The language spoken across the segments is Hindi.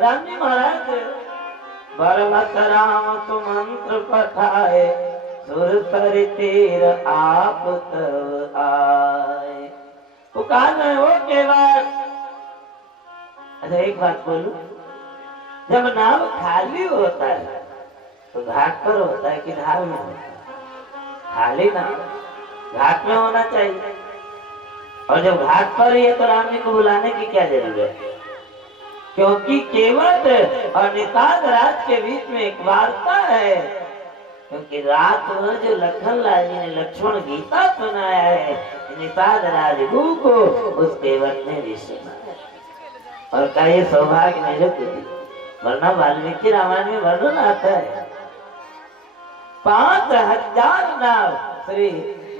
राम जी महाराज बरमत राम सुमंत्र पठाए सुर तर तीर आप तब आए। पुकार में हो के बाद अच्छा एक बात बोलूं, जब नाव खाली होता है तो घाट पर होता है कि ढाल में होता है? खाली ना घाट में होना चाहिए। और जब घाट पर ही है तो राम जी को बुलाने की क्या जरूरत है? क्योंकि केवट और निषाद राज के बीच में एक वार्ता है। क्योंकि रात में जो लखन लाल जी ने लक्ष्मण गीता सुनाया है निषाद राज को उस केवट ने भी सुना और का ये सौभाग्य मेरे को दी। वरना वाल्मीकि रामायण में वर्णन आता है 5000 नाव श्री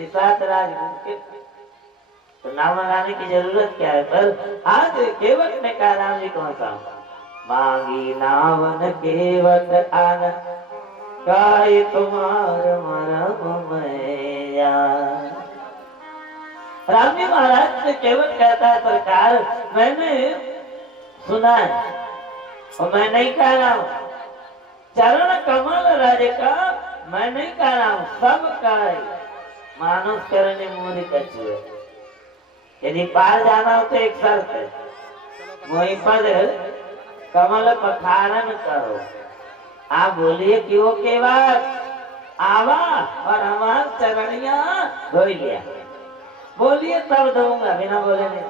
निषाद राज के, तो नाम लगाने की जरूरत क्या है? पर आज केवट ने कहा राम जी कौन सा मांगी नावन केवट आन काय तुम्हार मरम मैया। राम जी महाराज से केवट कहता है सरकार मैंने सुना है और मैं नहीं कह रहा हूँ, चरण कमल राज का मैं नहीं कह रहा हूँ, सब का मानुष करने मोरी कछुए। यदि पार जाना हो तो एक शर्त है, वहीं पर कमल पखारन करो। आप बोलिए कि वो केवल आवा और हमार चरणिया धो लिया, बोलिए तब दूंगा, बिना बोले नहीं।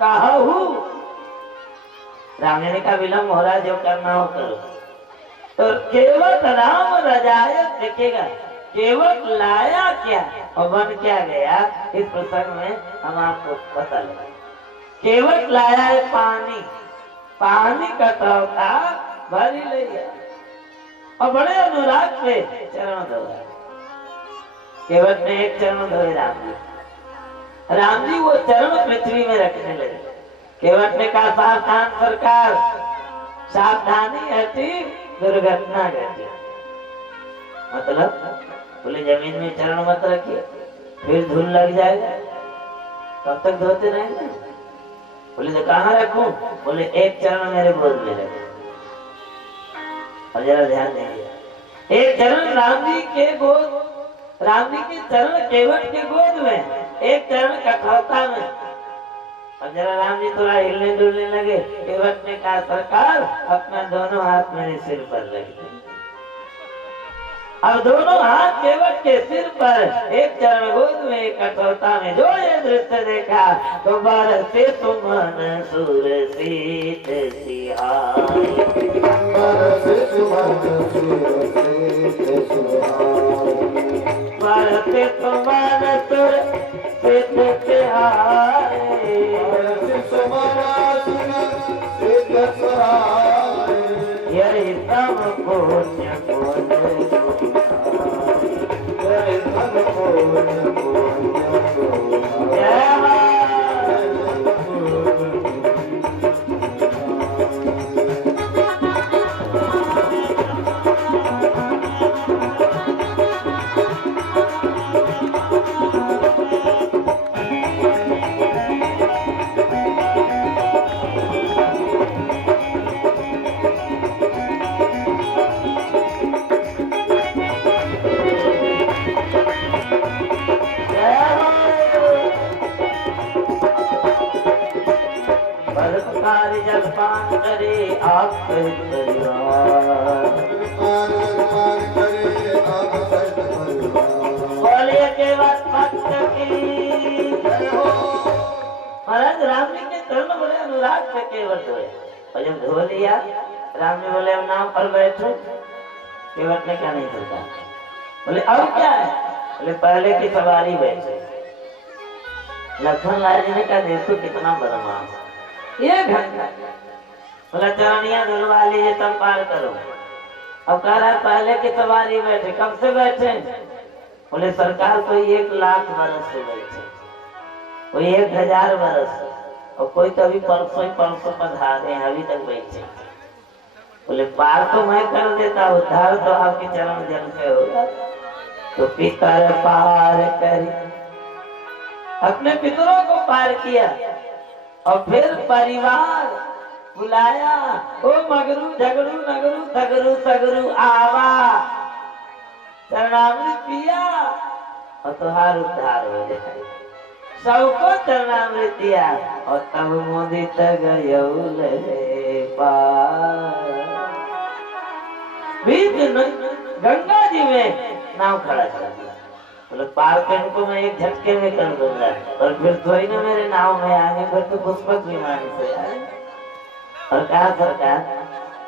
कहू राम ने का विलम्ब हो रहा, जो करना हो करो। तो केवट राम रजाय देखेगा केवट लाया क्या और बन क्या गया, इस प्रसंग में हम आपको पता लगा। केवट लाया है पानी, पानी का टोका भरी ले गया और बड़े अनुराग से चरण धोया। केवट ने एक चरण धोए राम जी वो चरण पृथ्वी में रखने लगे। केवट ने कहा सावधान सरकार, सावधानी हटी दुर्घटना घटी। मतलब बोले जमीन में चरण मत रखिए, फिर धूल लग जाएगा, कब तक धोते रहेंगे? बोले तो कहाँ रखूं? बोले एक चरण मेरे गोद में रखो। और जरा ध्यान दीजिए, एक चरण राम जी के गोद, राम जी के चरण केवट के गोद में, एक चरण कठौता में। और जरा राम जी थोड़ा हिलने डुलने लगे। केवट ने कहा सरकार अपना दोनों हाथ मेरे सिर पर रख दे। अब दोनों हाथ केवट के सिर पर, एक चरण गोद में एक कठौता में। जो ये दृश्य देखा तो बरसे सुमन सुर सीत सिहाई, बरसे सुमन सुर सीत सिहाई, बरसे सुमन सुर सीत सिहाई, बरसे सुमन सुर सीत सिहाई। यही सब पुण्य पुण्य जलपान करे आप बोलिए केवट भक्त की। महाराज राम जी के चरण बड़े अनुराग से केवट हुए और जब धो लिया राम जी बोले अब नाव पर बैठो। केवट ने क्या नहीं करता, बोले अब क्या है? बोले पहले की सवारी बैठे। लक्ष्मण लाल जी ने कहा देखो कितना बदमाश, ये घंटा बोला चरणिया धुलवा लीजिए तब पार करो। अब कह रहा है पहले की सवारी बैठे, कब से बैठे? बोले सरकार कोई 1,00,000 बरस से बैठे, कोई 1,000 बरस, और कोई तो अभी परसों पधारे हैं, अभी तक बैठे। बोले पार तो मैं कर देता, उद्धार तो आपके चरण जल से होगा। तो पितर पार करी, अपने पितरों को पार किया और फिर परिवार बुलाया, ओ मगरू झगड़ू नगरू थगरू सगरू आवा, चरणामृत पिया और तुहार उद्धार हो जाए। सबको चरणामृत दिया और तब मोदित गयौल पार। बीच गंगा जी में नाव खड़ा कर दिया, बोले पार पे इनको मैं एक झटके में कर दूंगा, और फिर थोड़ी ना मेरे नाव में आएंगे, फिर तो पुष्पक विमान से आए। और कहा सरकार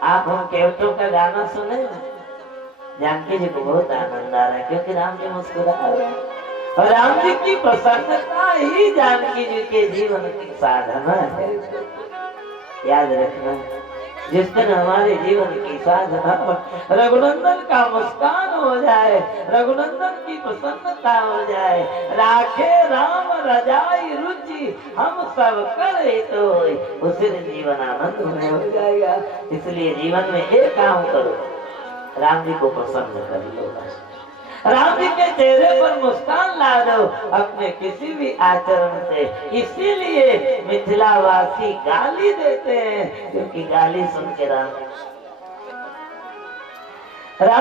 आप हम केवटों का गाना सुने, जानकी जी को बहुत आनंद आ रहा है क्योंकि राम जी मुस्कुरा रहे हैं, और राम जी की प्रसन्नता ही जानकी जी के जीवन की साधना है। याद रखना, जिस दिन हमारे जीवन की साधना रघुनंदन का मुस्कान हो जाए, रघुनंदन की प्रसन्नता हो जाए, राखे राम रजाई रुचि हम सब करे तो उसी दिन जीवन आनंद में हो जाएगा। इसलिए जीवन में एक काम करो, राम जी को प्रसन्न कर लो, राम जी के चेहरे पर मुस्कान ला दो अपने किसी भी आचरण से। इसीलिए मिथिलावासी गाली देते हैं, क्योंकि गाली सुन के राम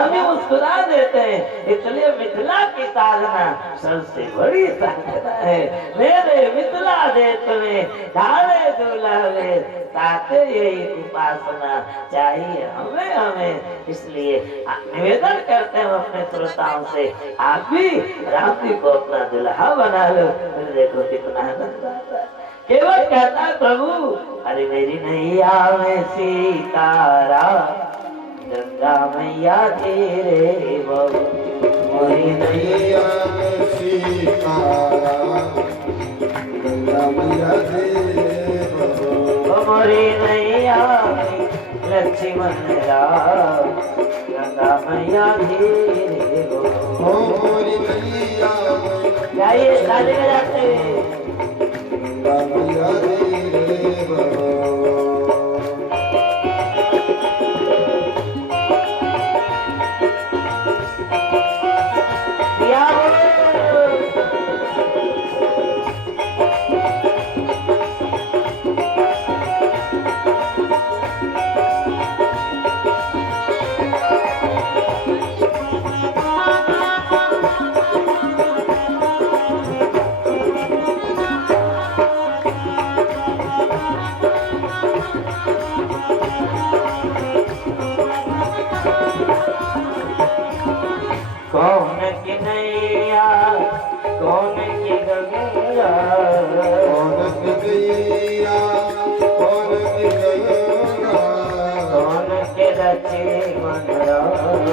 जी मुस्कुरा देते हैं। इसलिए मिथिला की साधना सबसे बड़ी साधना है। मेरे मिथिला देश में धारे दुलारे ताते यही उपासना चाहिए हमें हमें। इसलिए निवेदन करते हैं अपने श्रोताओं से, आप भी राम जी को अपना दुल्हा बना लो, फिर देखो कितना आनंद आता है। केवल कहता है प्रभु अरे मेरी नैया में सीताराम, गंगा मैया तेरे बहू, मोरी नैया में सीताराम, गंगा मैया तेरे बहू, मोरी नैया में लक्ष्मण राम, गंगा मैया तेरे बहू। मोरी नैया में गाइए ताली बजाते हुए, गंगा मैया तेरे बहू। कौन की नैया कौन की गंगा, कौन की गैया कौन की गंगा, कौन के लक्ष्मण राम,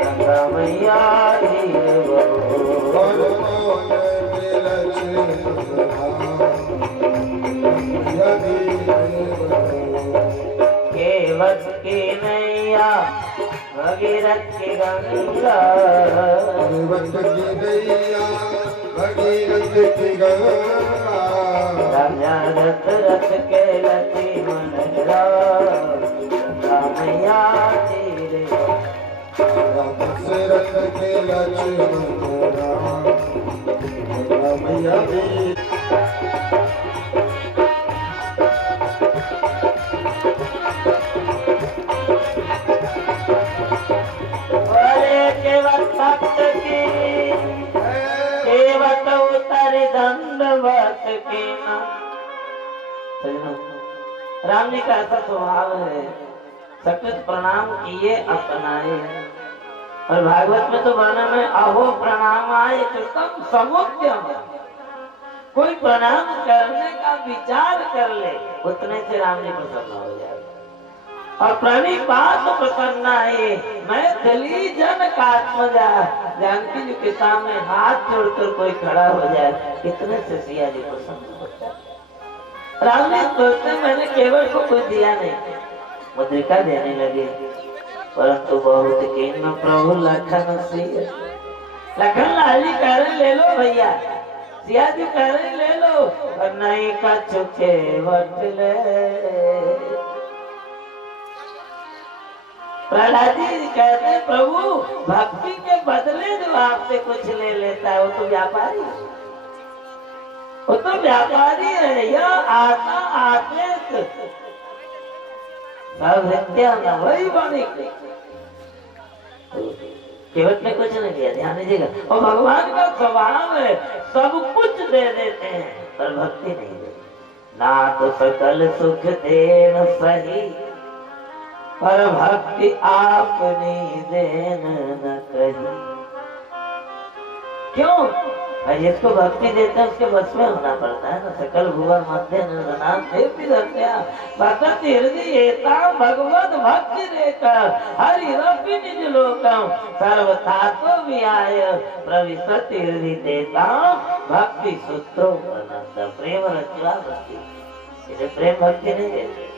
गंगा मैया तेरे बहू। कौन कौन के लक्ष्मण राम, मैया तेरे बहू। केवट की नैया भगीरथ की गंगा, भगवत की गैया भगीरथ की गंगा, राजा दशरथ के लक्ष्मण राम, गंगा मैया तेरे बहू। दशरथ के लक्ष्मण राम, गंगा मैया तेरे। भक्त की केवट उतर दंडवत के राम जी का ऐसा स्वभाव है, सकृत प्रणाम किए अपनाए। और भागवत में तो वर्णन है अहो प्रणाम आए कृतम समुद्यम, कोई प्रणाम करने का विचार कर ले उतने से राम जी प्रसन्न हो जाए। और प्रणिपात प्रसन्ना है मैथिली जन का आत्मजा, जानकी जी के सामने हाथ जोड़कर कोई खड़ा हो जाए कितने से सिया जी प्रसन्न हो जाए। राम जी सोचते मैंने केवल को कुछ दिया नहीं, मुद्रिका देने लगे, परंतु बहुत कीन प्रभु लखन सिया। लखन लाल जी कह रहे ले लो भैया, सिया जी कह रहे ले लो, और नहीं का चुके वट ले। प्रहलाद जी कहते प्रभु भक्ति के बदले जो आपसे कुछ ले लेता है वो तो व्यापारी है, वो तो व्यापारी है। यह आत्मा आत्मेत सब हत्या न वही बनी। केवट ने कुछ नहीं किया, ध्यान दीजिएगा। और भगवान का स्वभाव है सब कुछ दे देते हैं पर भक्ति नहीं देते। ना तो सकल सुख देन सही पर भक्ति आपने देन न कही। क्यों? भाई जिसको भक्ति देते हैं उसके बस में होना पड़ता है ना। सकल भुवन मध्य नरनाथ देव विदत्या भक्त हृदय एता भगवत भक्ति रेकर हरि रपि निज लोकम सर्व धातु विहाय प्रविशति हृदय देता भक्ति सूत्रों अनंत। प्रेम रचना भक्ति, इसे प्रेम भक्ति नहीं देते।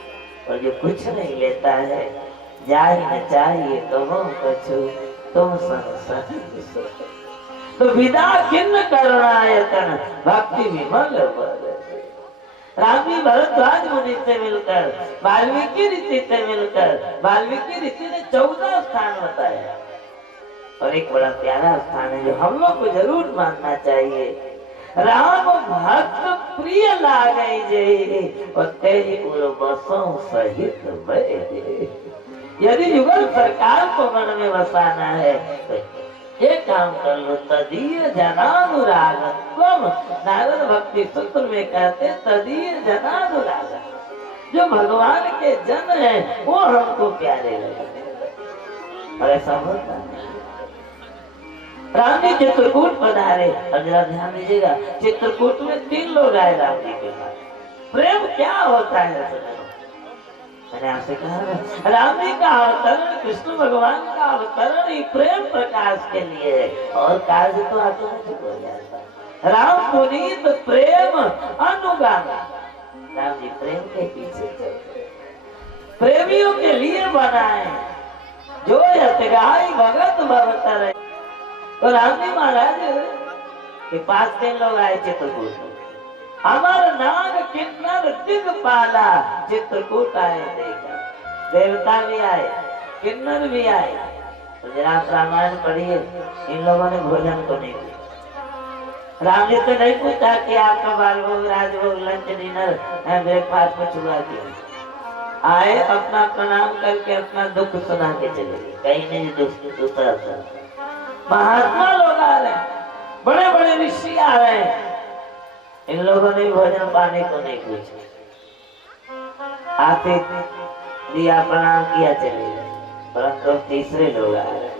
और जो कुछ नहीं लेता है जाहि न चाहिए कहो कछु तुम संसार। तो विदा किन्न करणायतन भक्ति विमल बल। राम जी भरद्वाज मुनि से मिलकर वाल्मीकि ऋषि से मिलकर वाल्मीकि ऋषि ने 14 स्थान बताया और एक बड़ा प्यारा स्थान है जो हम लोग को जरूर मानना चाहिए। राम भक्त प्रिय लागे जे और तेरी बसों सहित बैठे। यदि युगल सरकार को मन में बसाना है तो एक काम कर लो, तदीय जनानुराग। नारद भक्ति सूत्र में कहते तदीय जनानुराग। जो भगवान के जन है वो हमको प्यारे लगे और ऐसा होता है। राम जी चित्रकूट पधारे और जरा ध्यान दीजिएगा, चित्रकूट में 3 लोग आए राम जी के पास। प्रेम क्या होता है सुनो। मैंने आपसे कहा राम जी का अवतरण, कृष्ण भगवान का अवतरण ही प्रेम प्रकाश के लिए है और कार्य तो ऑटोमेटिक हो जाता है। राम पुनीत प्रेम अनुगामी। राम जी प्रेम के पीछे चलते, प्रेमियों के लिए बनाए जो यतगाई भगत भवतर। तो राम जी महाराज के पास 3 लोग आए चित्रकूट में। अमर नाग किन्नर दिगपाला चित्रकूट आए देखा। देवता भी आए, किन्नर भी आए। तो जरा रामायण पढ़िए, इन लोगों ने भोजन को नहीं किया। राम जी से नहीं पूछा कि आपका बालभोग राजभोग लंच डिनर ब्रेकफास्ट कुछ हुआ क्यों। आए अपना प्रणाम करके अपना दुख सुना के चले गए। कहीं नहीं दूसरा महात्मा लोग आ रहे हैं, बड़े बड़े ऋषि आ रहे हैं। इन लोगों ने भोजन पाने को नहीं पूछा। आते दिया प्रणाम किया चले गए। परंतु तीसरे लोग आ रहे हैं,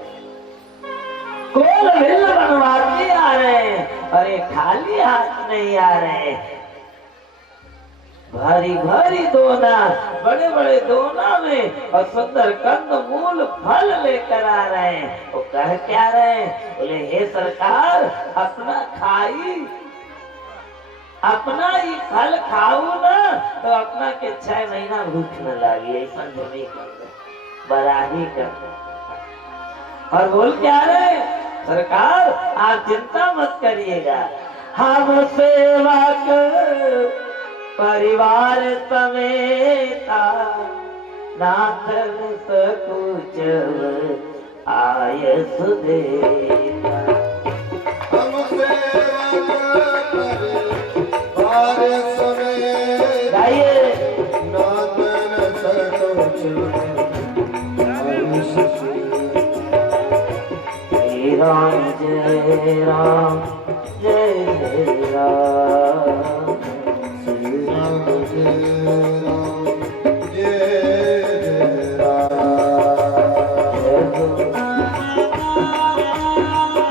कोल मिल बनवाती आ रहे हैं और ये खाली हाथ नहीं आ रहे हैं। भारी भारी दोना, बड़े बड़े दोना में और सुंदर कंद मूल फल लेकर आ रहे हैं। वो कह क्या रहे हैं? बोले हे सरकार अपना खाई, अपना ही फल खाऊ ना तो अपना के 6 महीना भूख न लगी। ऐसा जमी कर बराही कर। और बोल क्या रहे सरकार आप चिंता मत करिएगा, हम सेवा कर परिवार समेता नाथन सकुच आय सुदेता। हम सेवा परिवार समेत नाथन सकुच आय सुदेता। श्री राम जय राम जय जय राम। श्री राम जय राम जय जय राम।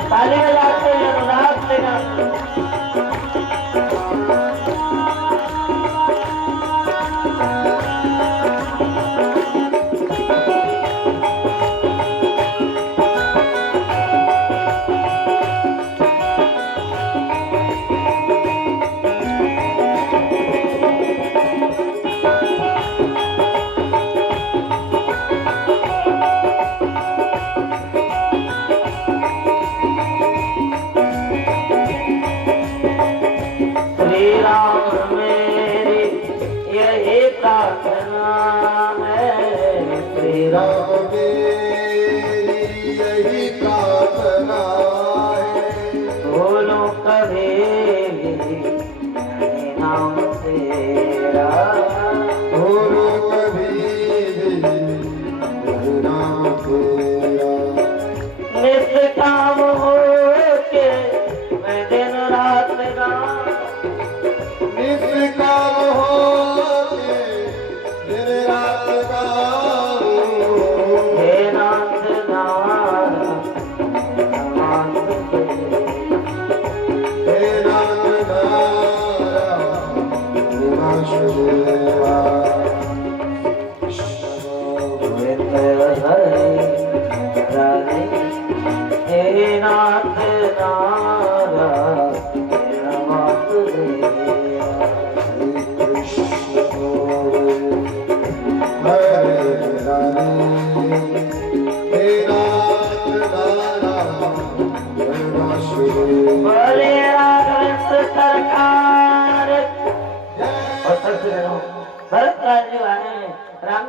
ताली बजाते हैं, अनुराग से गाते हैं।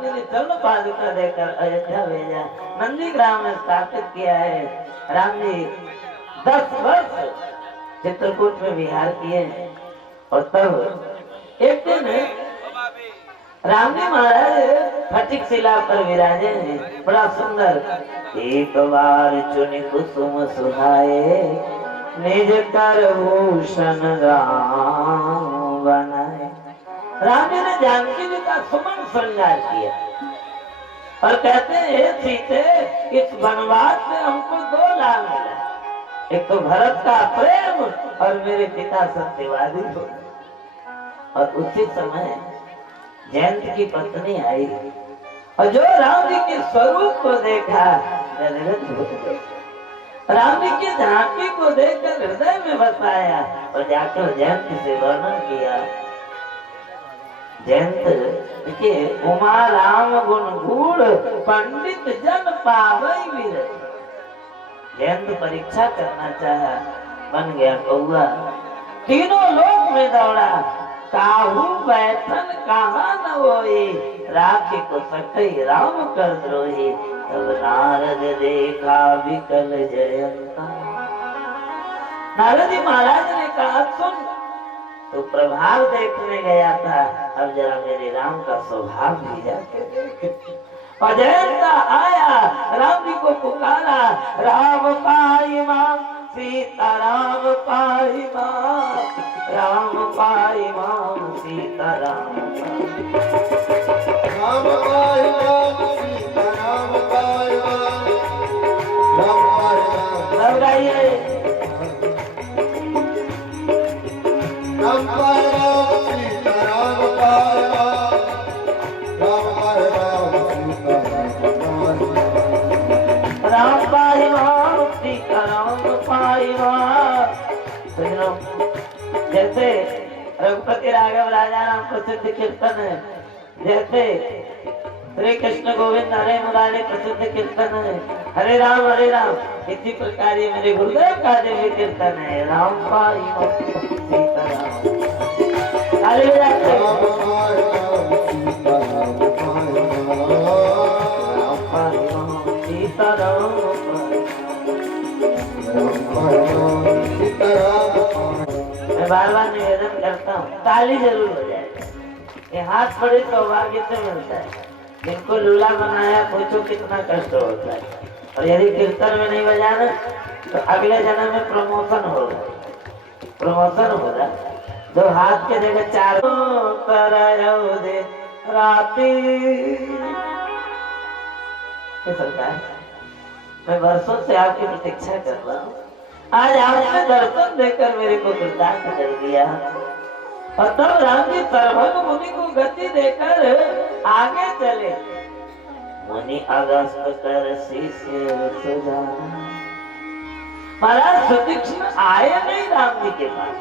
जी ने चरण पादुका देकर अयोध्या भेजा, नंदीग्राम में स्थापित किया है। राम जी 10 वर्ष चित्रकूट में विहार किए और तब एक दिन राम जी महाराज फटिक शिला पर विराजे हैं, बड़ा सुंदर। एक बार चुनि कुसुम सुहाए, निज कर भूषण राम बनाए। राम जी ने जानकी जी का सुमन श्रृंगार किया और कहते हैं सीते, इस वनवास में हमको 2 लाभ मिला, एक तो भरत का प्रेम और मेरे पिता सत्यवादी को। और उसी समय जयंत की पत्नी आई और जो राम जी के स्वरूप को देखा, राम जी की झांकी को देखकर हृदय में बसाया और जाकर जयंत से वर्णन किया। जयंत के उमा राम गुण गूढ़, पंडित जन पावई वीर। जयंत परीक्षा करना चाहा, बन गया कौआ, तीनों लोक में दौड़ा, काहू बैठन कहाँ न होई, राखी को सकई राम कर द्रोही। तब नारद देखा विकल जयंता। नारद जी महाराज ने कहा, सुन, तो प्रभाव देखने गया था, अब जरा मेरे राम का स्वभाव भी जाके देख। और जयंता आया, राम जी को पुकारा, राम पाई मां सीता, राम पाई मां, राम पाई मां सीता, राम पाई मां सीता, राम पाई मां, राम पाई मां। सब गाइए, राम पाई मां सीता, राम पाई मां, राम पाई मां सीता, राम पाई मां सीता, राम पाई मां। जैसे रघुपति राघव राजा राम प्रसिद्ध कीर्तन है, जैसे श्री कृष्ण गोविंद हरे मुरारे प्रसिद्ध कीर्तन है, हरे राम, इसी प्रकार ये मेरे गुरुदेव का दिव्य कीर्तन है, राम पाई मां सीता, राम। ताली बजाते राम पाई मां सीता, राम पाई मां, राम पाई मां सीता, राम पाई मां सीता, राम पाई। मैं बार-बार निवेदन करता हूँ, ताली जरूर हो जाए। ये हाथ बड़े सौभाग्य से मिलता है। जिनको लूला बनाया, पूछो कितना कष्ट होता है। और यदि कीर्तन में नहीं बजाना तो अगले जन्म में प्रमोशन होगा, जो हाथ के जगह 4 दे राती। ये सरकार, मैं वर्षों से आपकी प्रतीक्षा कर रहा हूँ, आज आपने दर्शन देकर मेरे को कृतार्थ कर दिया। और तब राम जी सर्वज्ञ मुनि को गति देकर आगे चले। मुनि अगस्त कर शिष्य सुजाना। महाराज सुतीक्ष्ण आए नहीं राम जी के पास।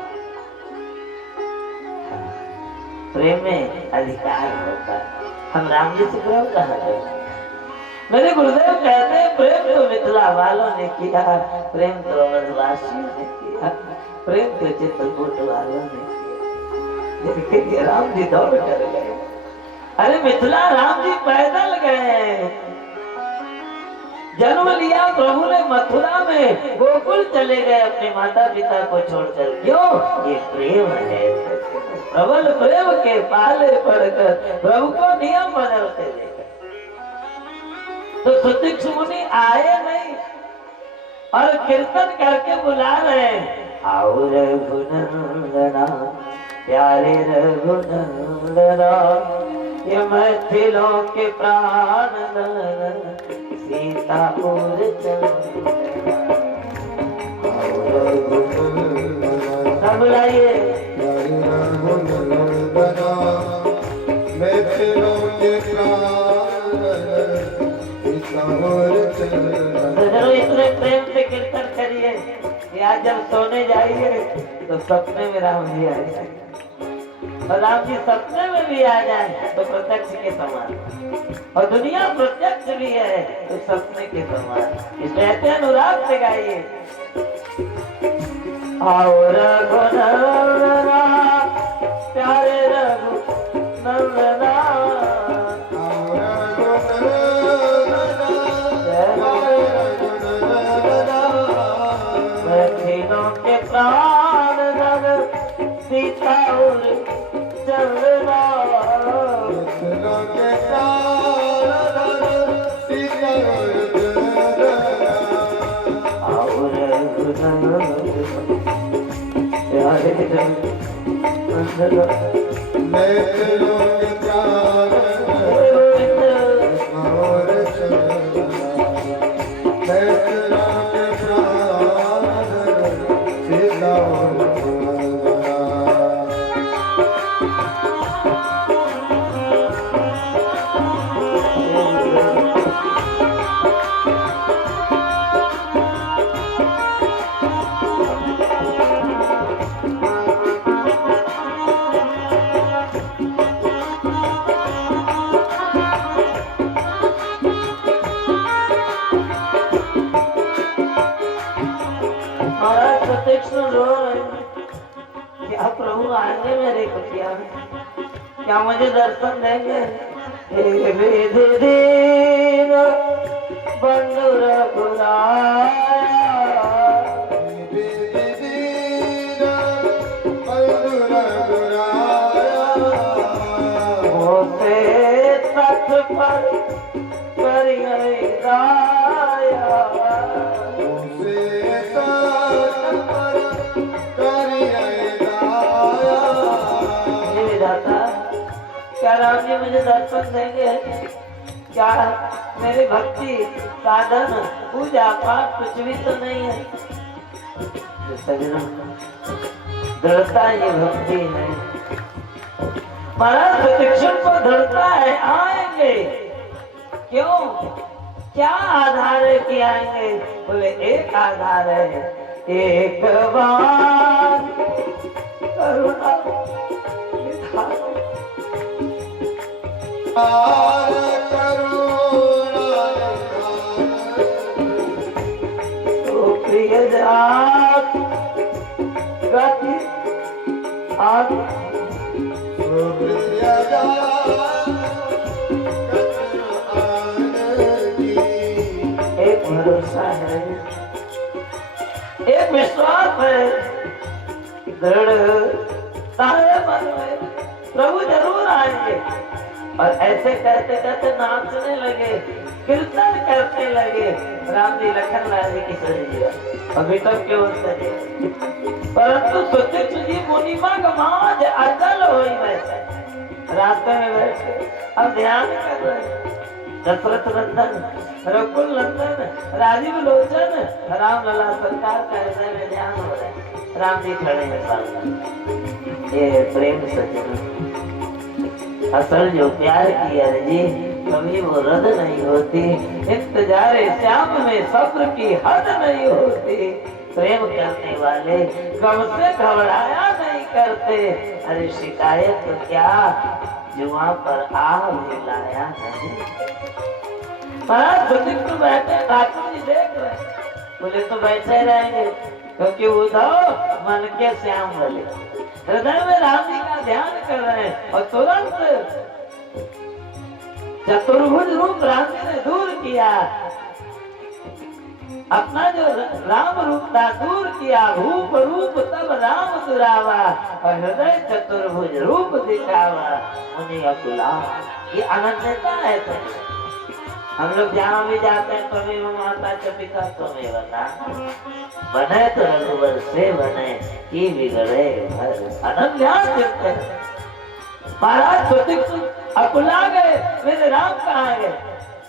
प्रेम में अधिकार होता है, हम राम जी से प्रेम कहाँ करें? मेरे गुरुदेव कहते हैं, प्रेम तो मिथिला वालों ने किया, प्रेम तो ब्रजवासियों ने किया, प्रेम तो चित्रकूट वालों ने किया। लेकिन राम जी दौड़ कर गए। अरे मिथिला राम जी पैदल गए। जन्म लिया प्रभु ने मथुरा में, गोकुल चले गए अपने माता पिता को छोड़कर। क्यों? ये प्रेम है। प्रबल प्रेम के पाले पड़कर प्रभु को नियम बदलते देखे। तो सुतीक्ष्ण मुनि आए नहीं और कीर्तन करके बुला रहे हैं, आओ रघुनंदना, प्यारे रघुनंदना, ये मैथिलों के प्राण सीतापुर सब लाइए। इतने प्रेम से कीर्तन करिए कि आज जब सोने जाइए तो सपने में राम जी आ जाए, और राम जी सपने में भी आ जाए तो प्रत्यक्ष के समान, और दुनिया प्रत्यक्ष भी है तो सपने के समान। इसलिए ऐसे अनुराग से गाइए, आओ रघुनंदना, प्यारे रघुनंदना, सीता और चंद्रमा मित्रों के प्राण सीता और चंद्रमा और प्यारे अंदर मित्रों के प्राण और चंद्रमा मित्रों के प्राण सीता और चंद्रमा महाराज प्रत्यक्ष रो रहे हैं। क्या प्रभु आएंगे मेरे कुटिया में? क्या मुझे दर्शन देंगे? हे विधि दीन बंधु रघुराया होते तट पर करिए दाया हे विधाता, क्या राम जी मुझे दर्शन देंगे? क्या मेरी भक्ति साधन पूजा पाठ कुछ भी तो नहीं है? तो सजना, दृढ़ता ये भक्ति है। महाराज प्रतीक्षण पर दृढ़ता है, आएंगे। क्यों? क्या आधार है कि आएंगे? बोले एक आधार है, एक बार करुणा निधान। तो प्रिय जात गति आदि एक भरोसा है, एक विश्वास है, दृढ़ता है मन में, प्रभु जरूर आएंगे। और ऐसे करते करते नाचने लगे, कीर्तन करने लगे। राम जी लखन लाल जी की शरीर अभी तक के उत्तर, परंतु सुतीक्ष जी मुनिमा का माज अचल हो वैसे रास्ते में बैठ के अब ध्यान कर रहे हैं। दशरथ नंदन, रघुकुल नंदन, राजीव लोचन, राम लला सरकार का हृदय में ध्यान हो रहे हैं। राम जी खड़े हैं सामने। ये प्रेम सचिन असल जो प्यार की अर्जी कभी वो रद्द नहीं होती। इंतजारे श्याम में सब्र की हद नहीं होती। प्रेम करने वाले कब से घबराया नहीं करते। अरे शिकायत तो क्या, जुआ पर आह भी लाया नहीं। महाराज सुदीप बैठे, ठाकुर जी देख रहे, बोले तो बैठे रहेंगे क्योंकि उद्धव मन के श्याम बोले हृदय में राम जी का ध्यान कर रहे हैं। और तुरंत चतुर्भुज रूप राम जी ने दूर किया, अपना जो राम रूप था दूर किया। भूप रूप तब राम दुरावा और हृदय चतुर्भुज रूप दिखावा मुनि अकुला। ये अनन्यता है। तो हम लोग जहाँ भी जाते हैं तो भी माता चपिता तुम्हें बता बने तो रघुवर से बने की बिगड़े अनन्या। महाराज अकुला गए, मेरे राम कहाँ गए?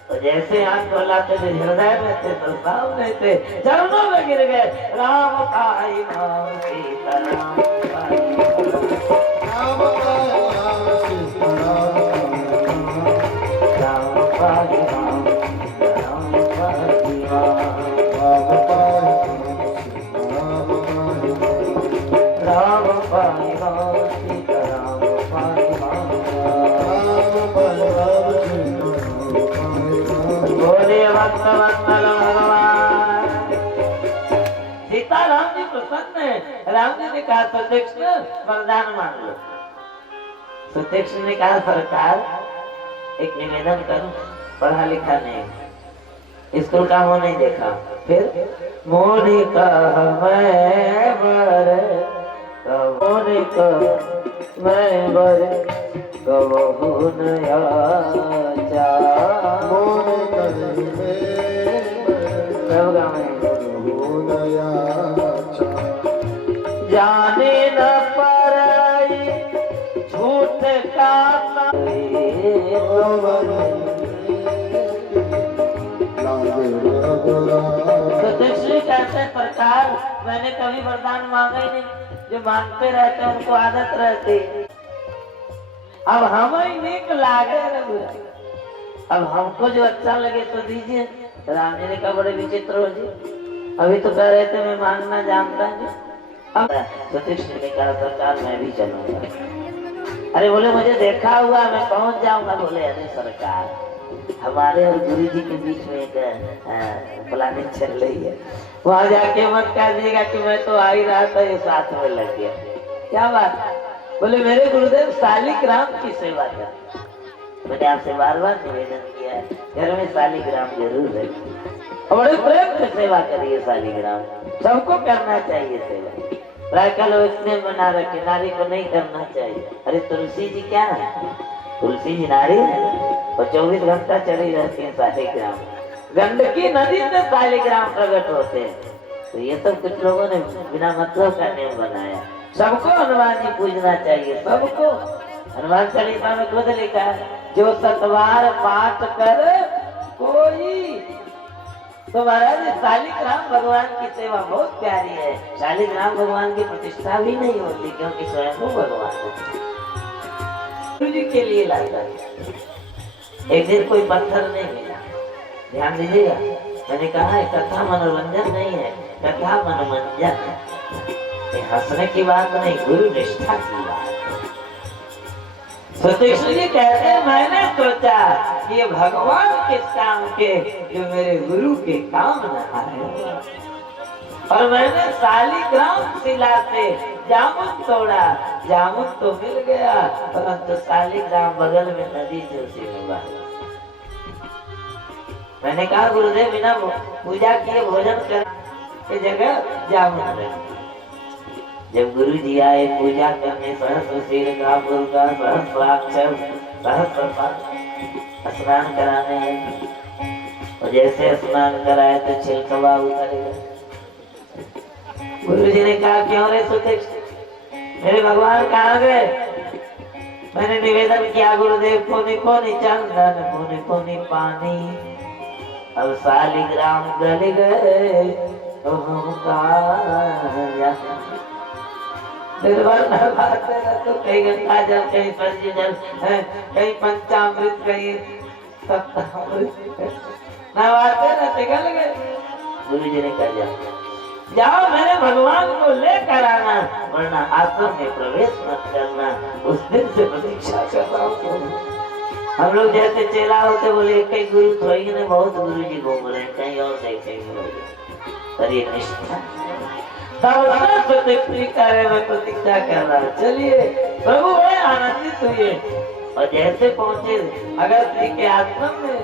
तो जैसे आंख खोलाते थे हृदय में थे तो सामने थे, चरणों में गिर गए। राम पाई राम सीता राम पाई राम पाई राम सीता राम पाई बोले भक्त वत्सल भगवान। सीता राम जी प्रसन्न है। राम जी ने कहा सुतीक्ष वरदान मांग लो। सुतीक्ष ने कहा सरकार एक निवेदन करो, पढ़ा लिखा नहीं, स्कूल का वो नहीं देखा। फिर मोनी का मैं बर मोनी को मैं बर गवहु नया चा मोर करे सब गावे नया जाने न पाई झूठ का सतीश्री कैसे प्रकार मैंने कभी वरदान मांगा ही नहीं। जो मांगते रहते उनको आदत रहती। अब हमें नीक लागे रघुरा। अब हमको जो अच्छा लगे तो दीजिए। राम जी ने कहा बड़े विचित्र हो जी, अभी तो कह रहे थे मैं मांगना जानता हूँ। अब सतीश्री ने कहा सरकार मैं भी चलूंगा। अरे बोले मुझे देखा हुआ मैं पहुंच जाऊंगा। बोले अरे सरकार हमारे और गुरु जी के बीच में एक प्लानिंग चल रही है, वहां जाके मत कहिएगा कि मैं तो आ ही रहा था ये साथ में लग गया। क्या बात? बोले मेरे गुरुदेव शालिग्राम की सेवा कर। मैंने आपसे बार बार निवेदन किया है घर में शालिग्राम जरूर है और बड़े प्रेम से सेवा करिए। शालिग्राम सबको करना चाहिए सेवा। प्रायः लोग इसने बना रखे नारी को नहीं करना चाहिए। अरे तुलसी जी क्या है? तुलसी जी नारी है और 24 घंटा चली रहती है शालिग्राम। गंडकी नदी से शालिग्राम प्रकट होते हैं। तो ये सब कुछ लोगों ने बिना मतलब का नियम बनाया। सबको हनुमान जी पूजना चाहिए, सबको। हनुमान चालीसा में खुद लिखा है जो सतवार पाठ कर कोई। तो महाराज शालिग्राम भगवान की सेवा बहुत प्यारी है। शालिग्राम भगवान की प्रतिष्ठा भी नहीं होती क्योंकि स्वयं वो भगवान गुरु जी के लिए लाता है। एक दिन कोई पत्थर नहीं मिला, ध्यान दीजिएगा। मैंने कहा है कथा मनोरंजन नहीं है, कथा मनोरंजन है। ये हंसने की बात नहीं, गुरु निष्ठा की बात। सतीश जी कहते हैं मैंने सोचा कि ये भगवान किस काम के जो मेरे गुरु के काम न आए। और मैंने शालिग्राम शिला से जामुन तोड़ा। जामुन तो मिल गया परंतु शालिग्राम बगल में नदी से उसी में बह गया। मैंने कहा गुरुदेव बिना पूजा किए भोजन कर की जगह जामुन रहे। जब गुरु जी आए पूजा करने सहस्र सिर का मुर्गा सहस्राक्षर सहस्रपाद स्नान कराने लगे और जैसे स्नान कराए तो छिलकवा उतर गया। गुरु जी ने कहा क्यों रे सुतीक्ष मेरे भगवान कहाँ गए? मैंने निवेदन किया गुरुदेव कोनी कोनी चंदन कोनी कोनी पानी। अब शालिग्राम गल गए तो हम निर्भर न बातें न तो कहीं गंगा जल कहीं पंच जल कहीं पंचामृत कहीं सप्तामृत न बातें न पिघल गए। गुरु जी ने कहा जाओ मेरे भगवान को लेकर आना वरना आश्रम में प्रवेश मत करना। उस दिन से प्रतीक्षा कर रहा हूँ। हम लोग जैसे चेला होते बोले कई गुरु थोड़ी ने बहुत गुरु जी घूम रहे कहीं और देखेंगे। पर ये निष्ठा कार्य में प्रतीक्षा कर रहा है। चलिए प्रभु बड़े आनंदित हुए और जैसे पहुंचे अगस्त जी के आश्रम में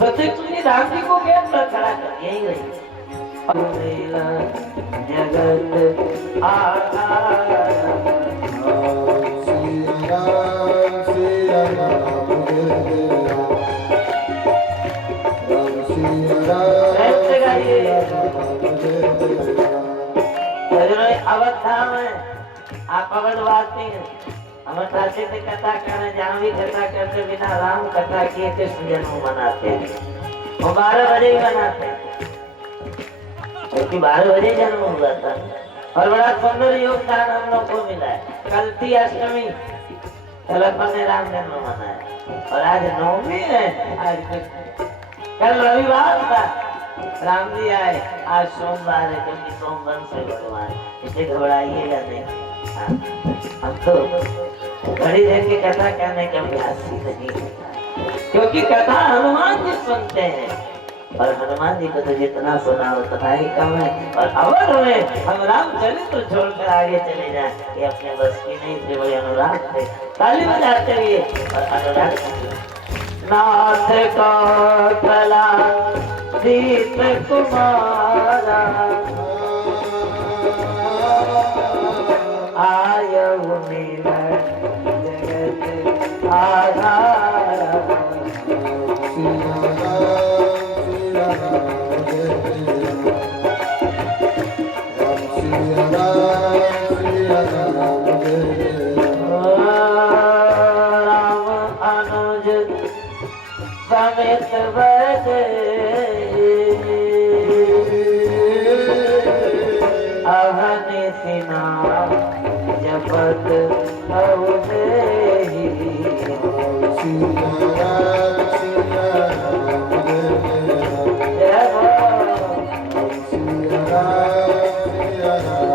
सतीश राम जी को गेट पर खड़ा कर यही रही जगत अवस्था में आप अवधवासी हैं। अवधवासी से कथा करने जहाँ भी कथा करते बिना राम कथा किए कृष्ण जन्म मनाते हैं। वो 12 बजे ही मनाते हैं क्योंकि 12 बजे जन्म हुआ था और बड़ा सुंदर योगदान हम लोग को मिला है। कल थी अष्टमी, कल अपन ने राम जन्म मनाया और आज नवमी है। आज कल रविवार था, राम जी आए। आज सोमवार है क्योंकि सोमवार से भगवान, इसे घबराइएगा नहीं। हम तो घड़ी देख के कथा करने का अभ्यास ही नहीं होता क्योंकि कथा हनुमान जी सुनते हैं और हनुमान जी को तो जितना सुना उतना ही कम है। और अवध में हम रामचरित्र तो छोड़कर आगे चले जाए ये अपने बस की नहीं थे। बड़े अनुराग थे, ताली बजाते हुए और अनुराग नाथ का कला दीप कुमारा नाम जपत हऊ देहि। सिया राम सिया राम जय हो सिया राम सिया राम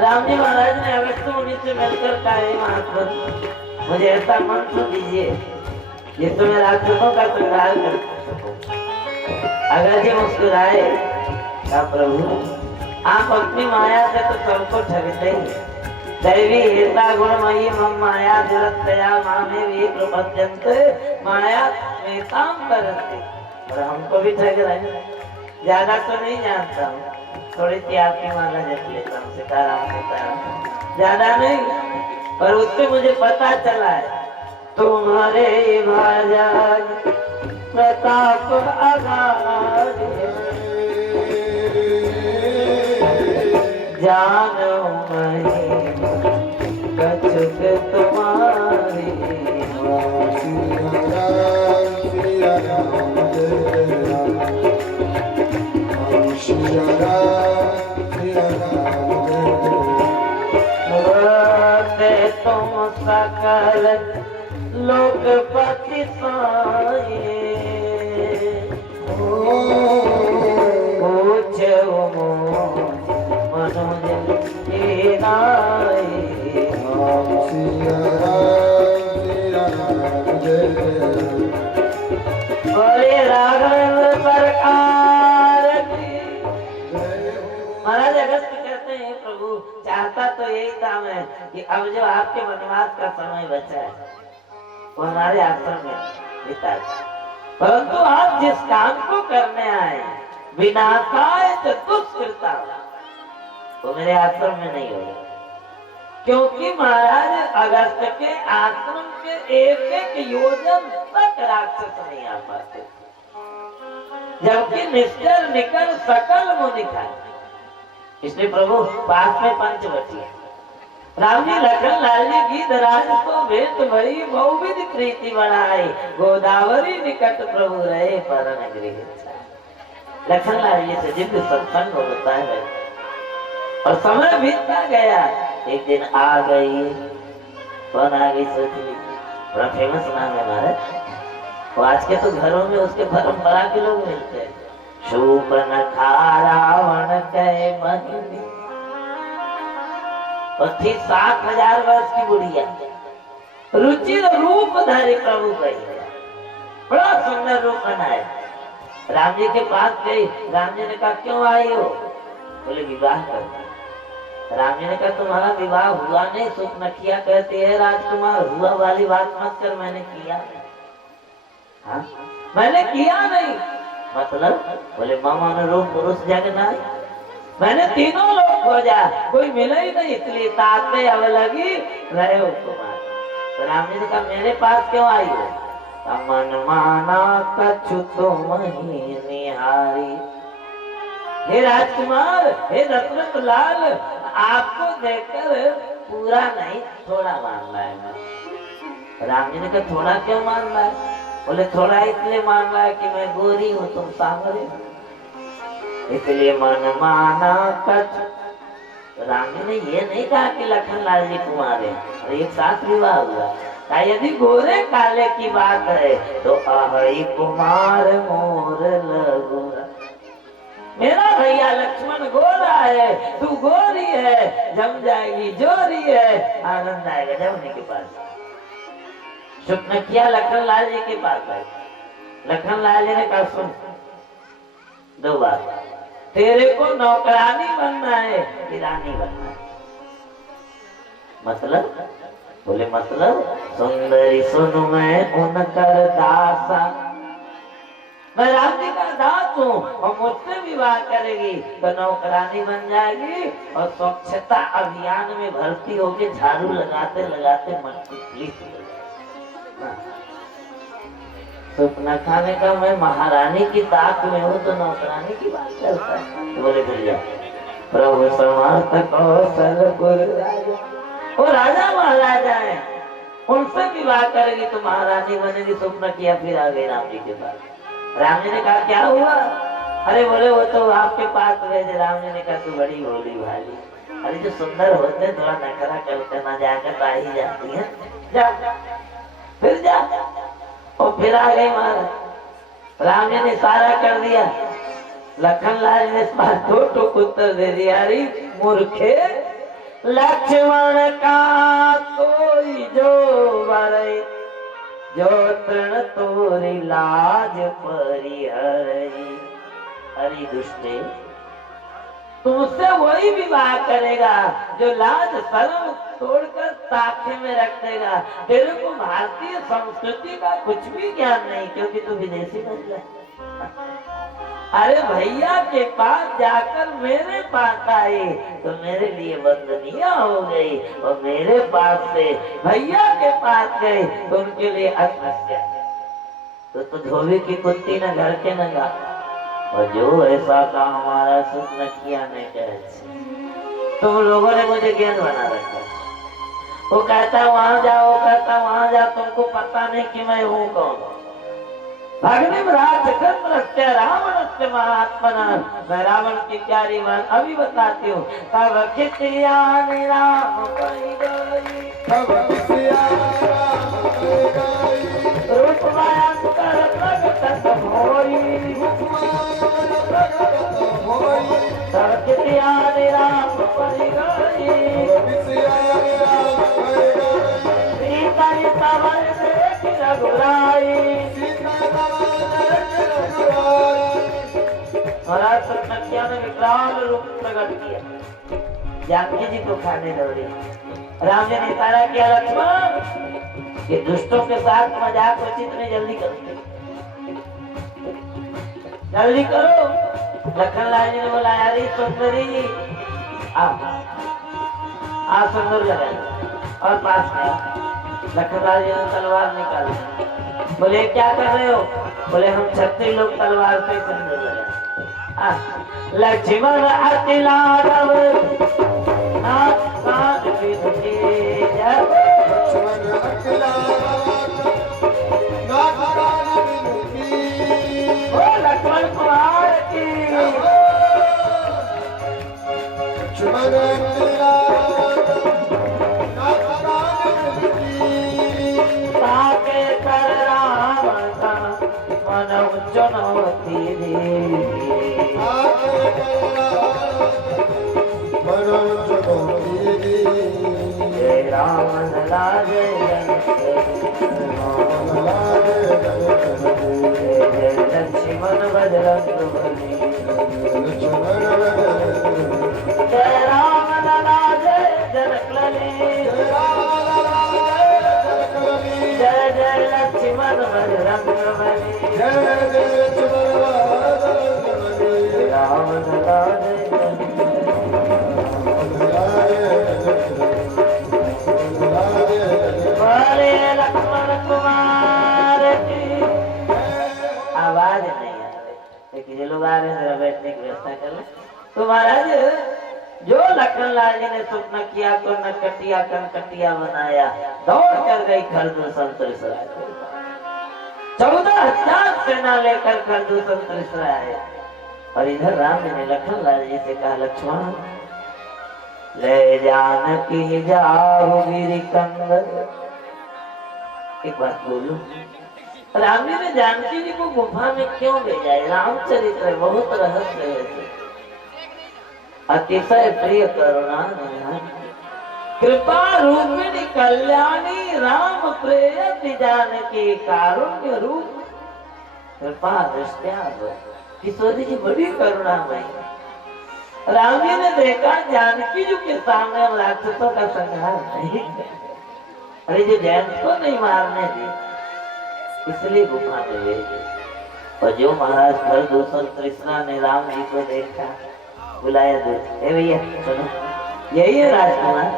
राम जी महाराज ने अगस्त मुनि से मिलकर कहा, हे महात्मा, मुझे ऐसा मंत्र दीजिए जिससे मैं राक्षसों का संहार कर सकूं। अगर जी मुस्कुराए, कहा प्रभु आप अपनी माया से तो सबको ठगते ही। दैवी हेता गुणमयी मम माया दुरत्तया मामे वे प्रपद्यन्त माया मेताम करन्ति। और हमको भी ठग रहे हैं। ज्यादा तो नहीं जानता हूँ, थोड़ी सी आपकी माला जप लेता हूँ, सीताराम ज्यादा नहीं, पर उससे मुझे पता चला है तुम्हारे महाराज प्रताप आगाज जानो मैं कछुक तुम्हारी। सिया राम सिया राम सिया राम वंदे तुम सकल लोकपति साये पूछो मनुज के नाये। सिया राम सिया राम बोले राघव सरकार की। महाराज अगस्त कहते हैं, प्रभु चाहता तो यही था मैं कि अब जो आपके वनवास का समय बचा है वो हमारे आश्रम में बिता जाए। परंतु आप जिस काम को करने आए विनाशाय च दुष्कृता वो मेरे आश्रम में नहीं होगा, क्योंकि महाराज अगस्त के आश्रम के एक एक योजन तक राक्षस नहीं आ पाते, जबकि निश्चर निकल सकल मुनि खाए। इसलिए प्रभु पास में पंचवटी है। राम जी लखन लाल जी गीधराज तो भेंट भई बहुविध प्रीति बढ़ाई, गोदावरी निकट प्रभु रहे परन गृह। लखन लाल जी से जिद सत्संग होता है और समय बीतता गया। एक दिन आ गई, कौन आ गई सोच ली, बड़ा फेमस नाम है महाराज। और आज के तो घरों में उसके परंपरा के लोग मिलते हैं। शूर्पणखा रावण के बहिनी, और थी 7,000 वर्ष की बुढ़िया, रुचिर रूपधारी प्रभु कही, बड़ा सुंदर रूप बनाए। राम जी के पास गई, राम जी ने कहा क्यों आई हो? बोले विवाह करना। राम जी ने कहा तुम्हारा विवाह हुआ नहीं, सुखनखिया कहती है राजकुमार हुआ वाली बात मत कर, मैंने किया। हाँ मैंने किया नहीं, मतलब? बोले मामा ने रूप पुरुष जगना है, मैंने तीनों लोग खोजा, कोई मिला ही नहीं, इसलिए ताते अब लगी रहे हो कुमार। तो राम जी ने कहा मेरे पास क्यों आई हो? मन माना कछु तुम ही निहारी। हे राजकुमार, हे दशरथ लाल, आपको देखकर पूरा नहीं थोड़ा मान रहा है। राम जी ने कहा थोड़ा क्यों मान रहा है? बोले थोड़ा इसलिए मान रहा है कि मैं गोरी हूँ, तुम सांवरे, इसलिए मन माना कछ। राम जी ने ये नहीं कहा कि लखन लाल जी कुमार है, और एक साथ विवाह हुआ। यदि गोरे काले की बात है तो आहई कुमार मोर लगुरा। मेरा भैया लक्ष्मण गोरा है, तू गोरी है, जम जाएगी जोरी है, आनंद आएगा जमने के पास। शुक्नखिया लखन लाल जी के पास है। लखन लाल जी ने कहा सुन दो बात, तेरे को नौकरानी बनना है कि रानी बनना है? मतलब? बोले मतलब सुंदरी सुन मैं उनकर दासा, मैं राम जी का दास हूँ और मुझसे विवाह करेगी तो नौकरानी बन जाएगी और स्वच्छता अभियान में भर्ती होके झाड़ू लगाते लगाते मट्टी क्लिक हो जाएगी। सुपना खाने का मैं महारानी की ताक में हूँ तो नौकरानी की बात करता है। तो बोले भैया प्रभु समर्थ कौशलपुर राजा, वो राजा महाराजा है, उनसे विवाह करेगी तो महारानी बनेगी। स्वप्न किया, फिर आ गए राम जी के पास। राम जी ने कहा क्या हुआ? अरे बोले वो तो आपके पास भेजे। राम जी ने कहा तू बड़ी भोली भाली, अरे जो सुंदर होते थोड़ा नखरा करते ना जाकर आ ही जाती है, जा फिर जा। और फिर आ गई महाराज। राम जी ने इशारा कर दिया, लखन लाल ने टोक उत्तर दे दिया, अरे मूर्खे लक्ष्मण का कोई जो बरे जो तृण तोरी लाज परिहरई। अरे दुष्टे, तुमसे वही विवाह करेगा जो लाज शर्म तोड़कर ताखे में रख देगा। तेरे को भारतीय संस्कृति का कुछ भी ज्ञान नहीं, क्योंकि तू विदेशी बन गया। अरे भैया के पास जाकर मेरे पास आए तो मेरे लिए वंदनीय हो गई, और मेरे पास से भैया के पास गए तो उनके लिए असमस्या। तो धोबी की कुत्ती न घर के न गा, और जो ऐसा काम हमारा सुख न किया नहीं कहे। तुम लोगों ने मुझे ज्ञान बना रखा। वो कहता वहां जाओ, कहता वहां जाओ, तुमको पता नहीं कि मैं हूँ कौन। भगनिमराजचंद्रस्य रावणस्य महात्मना। मैं रावण की प्यारी बहन अभी बताती हूँ। तब खिसियाने राम कही गई, रूप भयंकर प्रगट भोई। तब खिसियाने राम कही गई, सीता सवन देख रघुराई। महाराज सतनकिया ने विकराल रूप प्रकट किया, जानकी जी को खाने दौड़ी। राम जी ने इशारा किया, लक्ष्मण ये दुष्टों के साथ मजाक उचित नहीं, जल्दी करो जल्दी करो। लखन लाल जी ने बोला, अरे सुंदरी आ सुंदर लगा, और पास में लखन लाल जी ने तलवार निकाली। बोले क्या कर रहे हो? बोले हम 36 लोग तलवार से सुंदर लगे। लक्ष्मण अति लाघव नाथ की लक्ष्मण कुमार की ताके कर रावण का मनव चुनौती जय रावण लागे जय लक्ष्मण बजरंग बली। जय रावण लागे जनक लली, जय जय लक्ष्मण बजरंग बली। रावण लागे लक्ष्मण कुमार की। आवाज नहीं आ रही, लेकिन ये लोग आ रहे हैं, बैठने की व्यवस्था कर ले। तो महाराज जो लखन लाल जी ने स्वप्न किया तो नकटिया कनकटिया बनाया, दौड़ कर गई खरदूषण त्रिसराय। 14,000 सेना लेकर खरदूषण त्रिसराय आया। और इधर राम जी ने लखन लाल जी से कहा, लक्ष्मण ले जानकी जाओ गिरि कंदर। एक बात बोलूं, राम जी ने जानकी जी को गुफा में क्यों भेजा है? रामचरित्र है, बहुत रहस्य है, अतिशय प्रिय करुणा कृपा रूपिणी कल्याणी राम प्रेयति जानकी कारुण्य रूप कृपा दृष्टिया। किशोरी जी बड़ी करुणामयी। राम जी ने देखा जानकी जी के सामने राक्षसों का संहार नहीं, अरे जो जैन को नहीं मारने दी, इसलिए गुफा में भेजे। और जो महाराज खरदूषण तृष्णा ने राम जी को देखा, बुलाया दूध, ए भैया सुनो, यही है राजकुमार।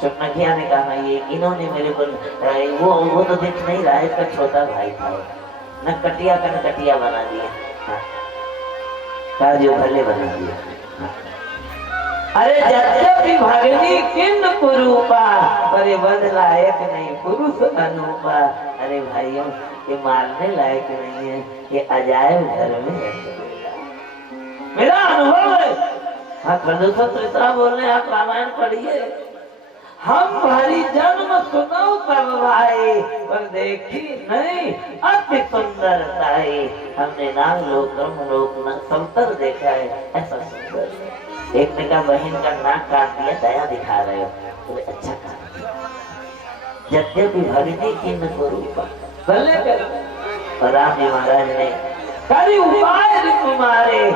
सुकनखिया ने कहा ये इन्होंने मेरे को वो तो दिख नहीं रहा है, इसका छोटा भाई था, नकटिया का नकटिया बना दिया, जो भले बना दिया। अरे जद्यपि भगनी किन्न कुरूपा, पर वध लायक नहीं पुरुष अनुपा। अरे भाइयों ये मारने लायक नहीं है, ये अजायब घर में है। मेरा अनुभव है। हाँ खरदूषण तृष्णा बोल रहे हैं, आप रामायण पढ़िए। हम भारी जन्म सुनो तब भाई, पर देखी नहीं अति सुंदरता है। हमने नाग लोक ब्रह्म लोक संतर देखा है, ऐसा सुंदर। एक ने कहा बहन का नाक काट दिया, दया दिखा रहे हो, बोले अच्छा काट दिया। यद्यपि भगनी किन्न कुरूपा, भले कर। राम जी महाराज ने करी उपाय तुम्हारे,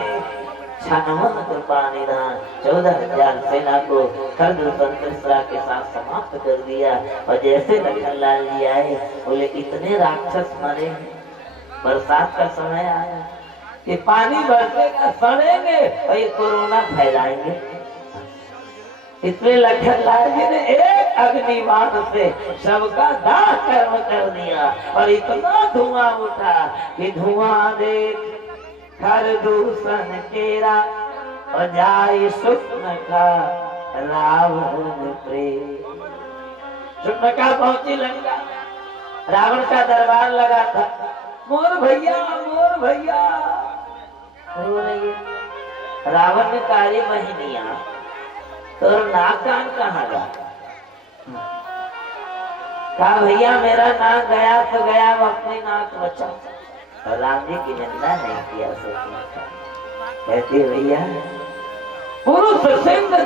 छानवन कृपा निधान, 14,000 सेना को खरदूषण तृष्णा के साथ समाप्त कर दिया। और जैसे लखनलाल जी आए, बोले इतने राक्षस मरे हैं, बरसात का समय आया, ये पानी बरसेगा, सड़ेंगे और ये कोरोना फैलाएंगे। इसलिए लखनलाल जी ने एक अग्निबाण से सबका दाह कर्म कर दिया। और इतना धुआं उठा कि धुआं देख खरदूषण केरा, और जाए सुकनखा रावण प्रेम। सुकनखा पहुंची लंका, रावण का दरबार लगा था, मोर भैया मोर भैया रो रही है। रावण ने कार्य महीनिया तो नाक कान कहाँ गया? कहा भैया मेरा नाक गया तो गया, वो अपनी नाक बचा। और राम जी की निंदा नहीं किया। कहते भैया पुरुष सिंह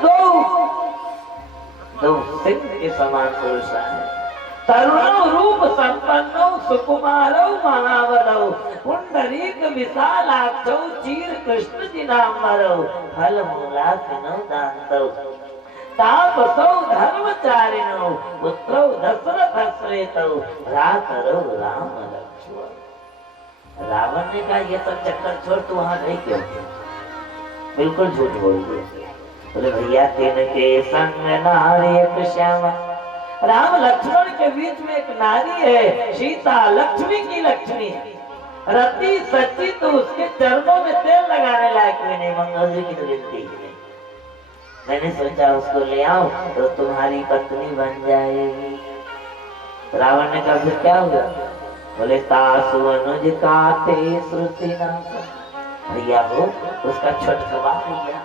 दो सिंह के समान पुरुष है। तरुणो रूप संपन्नो सुकुमारो महावरो, पुंडरीक विशालाक्षो चीर कृष्ण जिनाम्बरो, फल मूलासिनो दान्तौ, तापसौ धर्मचारिणो, पुत्रौ दशरथ श्रेतौ, भ्रातरौ राम लक्ष्मण। रावण ने कहा ये सब चक्कर छोड़, तू वहां गई क्यों? बिल्कुल झूठ बोल दिया। बोले भैया तिनके संग नारी एक श्यामा, राम लक्ष्मण के बीच में एक नारी है, सीता लक्ष्मी की लक्ष्मी, रति सच्ची, तो उसके चरणों में तेल लगाने लायक भी नहीं, मंगल जी की तो गिनती नहीं। मैंने सोचा उसको ले आओ तो तुम्हारी पत्नी बन जाएगी। रावण ने कहा फिर क्या हुआ? बोले तासु अनुज काते श्रुति नाथ, भैया हो उसका छठवा भैया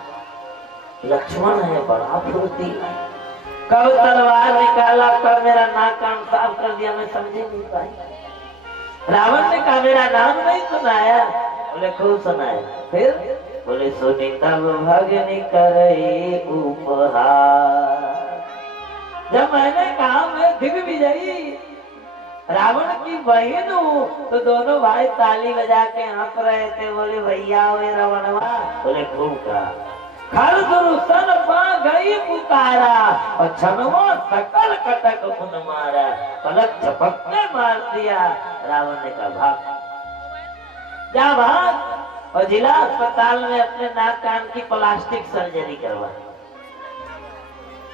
लक्ष्मण है, बड़ा फुर्ती, कब तलवार निकाला, कब मेरा नाक कान साफ कर दिया, मैं समझे नहीं पाई। रावण ने कहा मेरा नाम नहीं सुनाया? बोले खूब सुनाया। फिर बोले सुनी तब भगनी करे उपहार। जब मैंने कहा मैं दिग्विजयी रावण की बहन हूँ, तो दोनों भाई ताली बजा के हंस रहे थे। बोले भैया वे रावणवा, बोले खूब कहा। खरदूषण पा गई पुकारा, और छनवा सकल कटक उन मारा, पलक झपकने मार दिया। रावण ने कहा भाग जा भाग, और जिला अस्पताल में अपने नाक कान की प्लास्टिक सर्जरी करवा।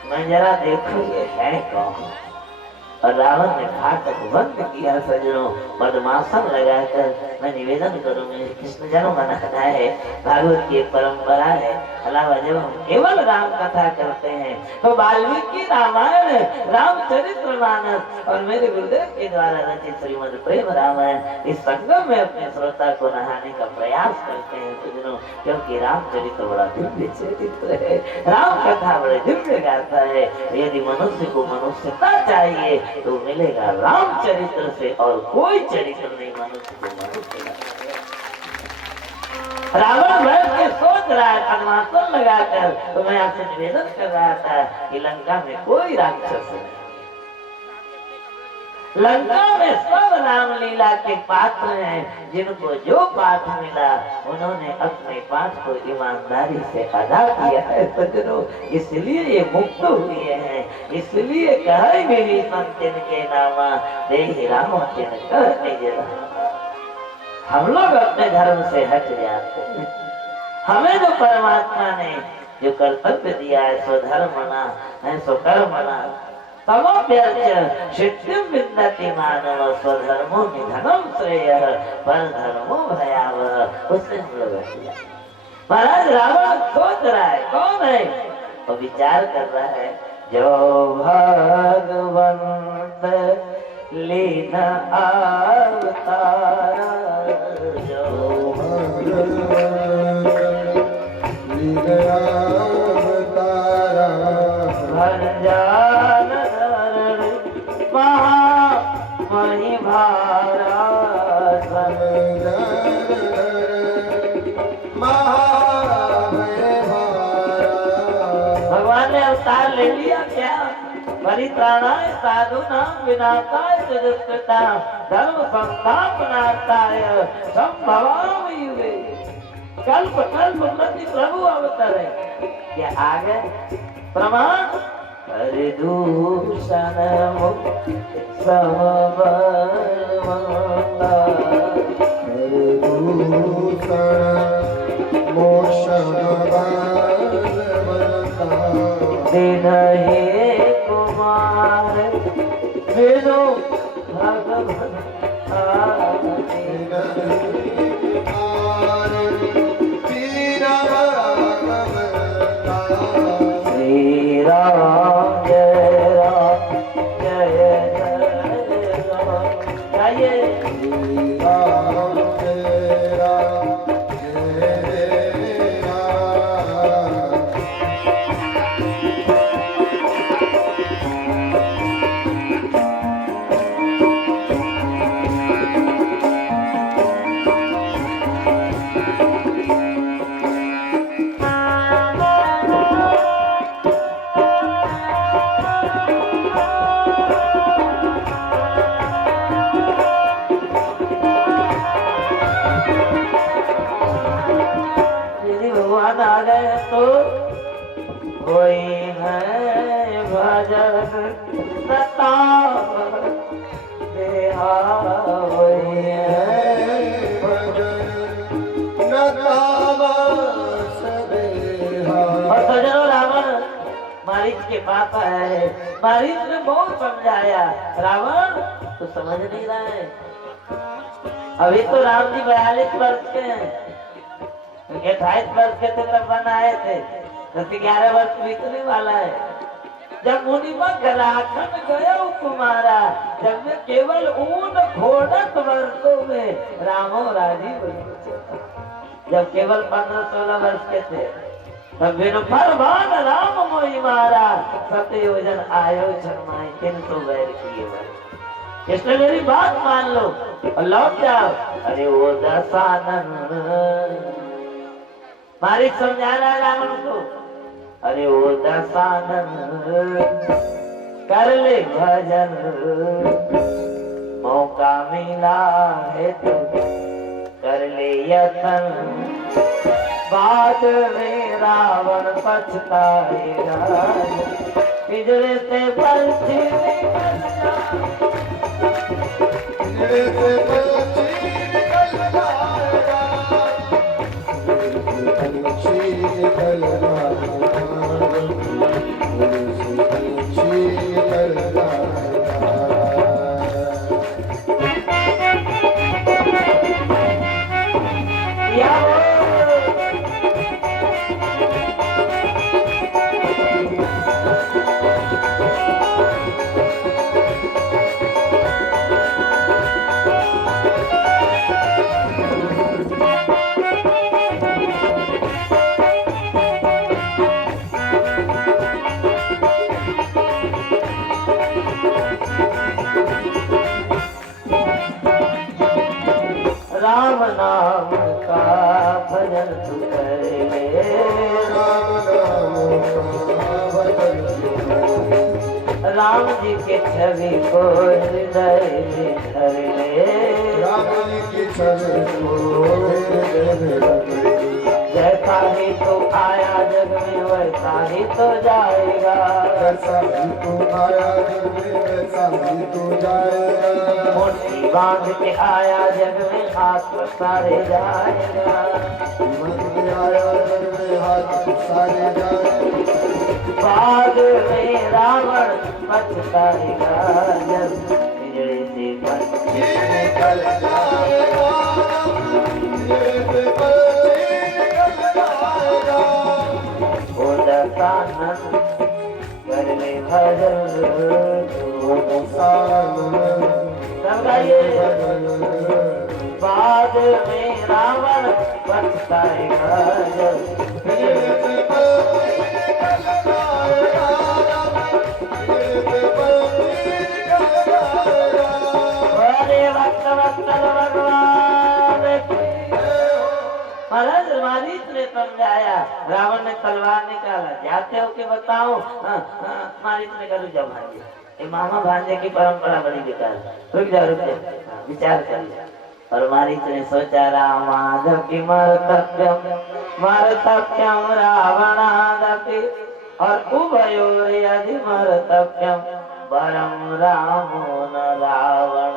मैं जरा देखूं ये है कौन। और रावण ने घातक बंद किया। सजनों पद्मासन लगाकर मैं निवेदन करूंगी, कृष्ण जन्म मनाना है, भागवत की परंपरा है। अलावा जब हम केवल राम कथा करते हैं तो वाल्मीकि रामायण, रामचरितमानस और मेरे गुरुदेव के द्वारा रचित श्रीमद् प्रेम रामायण, इस संगम में अपने श्रोता को नहाने का प्रयास करते हैं सजनों, क्योंकि रामचरित्र बड़ा दिव्य चरित्र है, राम कथा बड़े दिव्य गाथा है। यदि मनुष्य को मनुष्यता चाहिए तो मिलेगा रामचरित्र से, और कोई चरित्र नहीं मनुष्य को मनुष्य का। रावण बैठ के सोच रहा है पद्मासन लगाकर, तो मैं आपसे निवेदन कर रहा था कि लंका में कोई राक्षस नहीं, लंका में सब रामलीला के पात्र हैं। जिनको जो पाठ मिला उन्होंने अपने पाठ को ईमानदारी से अदा किया है सजनों, इसलिए ये मुक्त हुए हैं। इसलिए कहे मिली संतिन के नामा, देहि राम तिन कह निज रामा। हम लोग अपने धर्म से हट जाते हैं। हमें जो परमात्मा ने जो कर्तव्य दिया है सो धर्मना है सो कर्मना तमोप्यर्च्य सिद्धिं विन्दति मानव स्वधर्मो निधनं श्रेयः परधर्मो भयावह। उससे हम लोग हट जाते। महाराज रावण सोच रहा है कौन है, वो विचार कर रहा है जो भगवंत लीन अवतारा जो भंजान धरण महामहि भगवान ने अवतार ले लिया क्या? परित्राणाय साधूनां विनाशाय च दुष्कृतां धर्म संस्थापनार्थाय संभवामि युगे। कल्प कल्प प्रति प्रभु अवतरे। क्या आगे प्रमाण हरिदूषण मुक्त समबलवंता हरिदूषण मोक्षण दिन हे कुमार विनु भगवान श्री राम जय राम जय जय राम। गाइए राम जय राम जय राम। यदि भगवान आ गए तो कोई है भजन प्रताप देहा वही है और सजनो रावण मारीच के पास है। मारीच ने बहुत समझाया, रावण तो समझ नहीं रहा है। अभी तो राम जी 42 वर्ष के हैं, 28 वर्ष के थे तब बनाए थे, 11 वर्ष बीतने वाला है। जब मुनिमक राखन गया कुमारा, जब में केवल ऊन घोड़त वर्षों में रामो राजीव जब केवल 15-16 वर्ष के थे तब बिनु फरमान राम मोहि मारा, 7 योजन आयो शर्माए 300 बैर किए वर्ष। इसलिए मेरी बात मान लो और लौट जाओ। अरे वो दशानन मारी समझा रहा है रावण को। अरे वो दशानन कर ले भजन, मौका मिला है तो कर ले यत्न, बाद में रावण पछताएगा। पिंजरे से पंछी निकल जाए, पिंजरे से पंछी निकल जाएगा, पंछी निकल जाएगा, पंछी निकल जाएगा। या राम नाम का भजन तू कर ले, राम नाम का भजन राम जी के छवि को हृदय में धर ले, राम जी की छवि को हृदय में रख ले। जैसा ही तो आया जग में वैसा ही तो जाएगा। जैसा ही तू आया जग में वैसा ही तू जाएगा। मुट्ठी बांध के आया जग में हाथ पसारे जाएगा। मन में आया जग में हाथ पसारे जाएगा। बाद में रावण पछताएगा जब बिजली से बच निकल जाएगा। ये निकल जाएगा। ओ दशानन कर ले भजन सब गाइए। बाद में रावण पछताएगा जब महाराज मारीच ने समझाया। रावण ने तलवार निकाला। जाते हो के बताओ। मारीच ने कहा जाओ भांजे, ये मामा भांजे की परंपरा बड़ी बेकार है। रुक जाओ विचार कर लिया। और मारीच ने सोचा रामाधव की मर्तव्यम रावणादपि और उभयोर्यधिमर्तव्यम वरम रामो न रावण।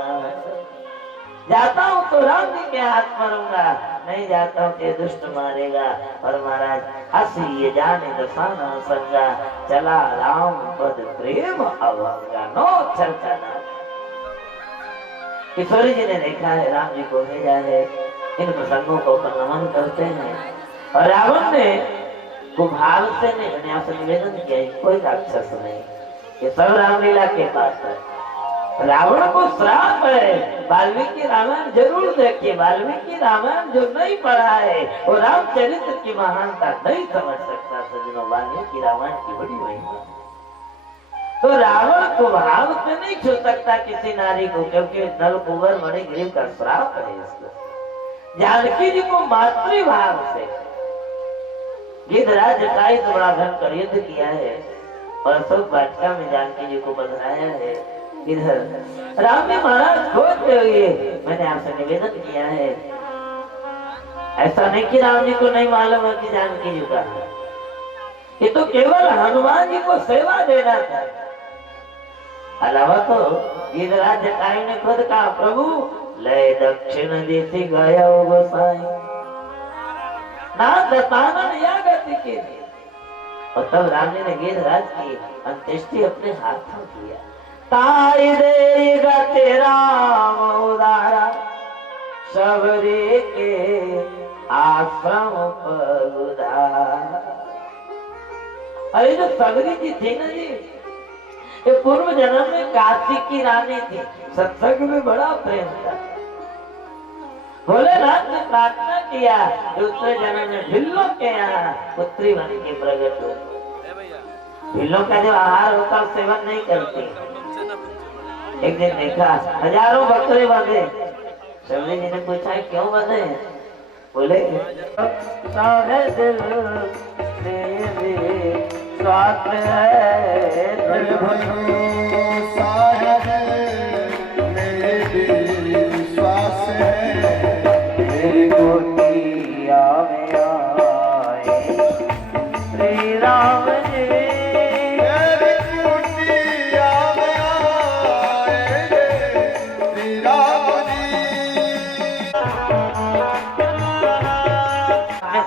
जाता हूँ तो राम जी के हाथ मरूंगा, नहीं जाता हूँ कि दुष्ट मारेगा। और महाराज हसी ये जाने दसाना संगा चला राम पद प्रेम अभंगा नो चलता ना। किशोरी जी ने देखा है राम जी को भेजा है, इन प्रसंगों को नमन करते हैं। और रावण ने कुभाव से निवेदन किया कोई राक्षस नहीं, ये सब रामलीला के पास है। रावण को श्राप है। वाल्मीकि रामायण जरूर देखिए। वाल्मीकि रामायण जो नहीं पढ़ा है वो रामचरित्र की महानता नहीं समझ सकता। सजनों, वाल्मीकि रामायण की बड़ी महिमा। तो रावण को भाव से नहीं छू सकता किसी नारी को, क्योंकि नल कुंवर मणिग्रीव का श्राप है इसको। जानकी जी को मातृभाव से गिद्धराज का बड़ा भयंकर युद्ध किया है और अशोक वाटिका में जानकी जी को बधाया है। इधर राम जी महाराज खोजते हुए मैंने आपसे निवेदन किया है। ऐसा नहीं कि राम जी को नहीं मालूम है कि जानकी जी का, ये तो केवल हनुमान जी को सेवा देना था। अलावा तो गिरिराज जटायु ने खुद कहा प्रभु ले दक्षिण दिशि गया गोसाई ना दतानन या गति के। और तब राम जी ने गिरिराज की अंत्येष्टि अपने हाथों किया। ताई देगा तेरा उदारा सबरे के आश्रम पगुधारा। अरे जो सबरी जी थी ना जी, ये पूर्व जन्म में काशी की रानी थी। सत्संग में बड़ा प्रेम था। भोलेनाथ ने प्रार्थना किया दूसरे जन्म में भिल्लों के यहाँ पुत्री बन के प्रकट हो। भिल्लों का जो आहार होता सेवन नहीं करती। एक दिन देखा हजारों बकरे बंधे। सबरी जी ने पूछा क्यों बंधे? बोले सारे दिल स्वाद है श्वास है गोटिया में आए श्री राम जी।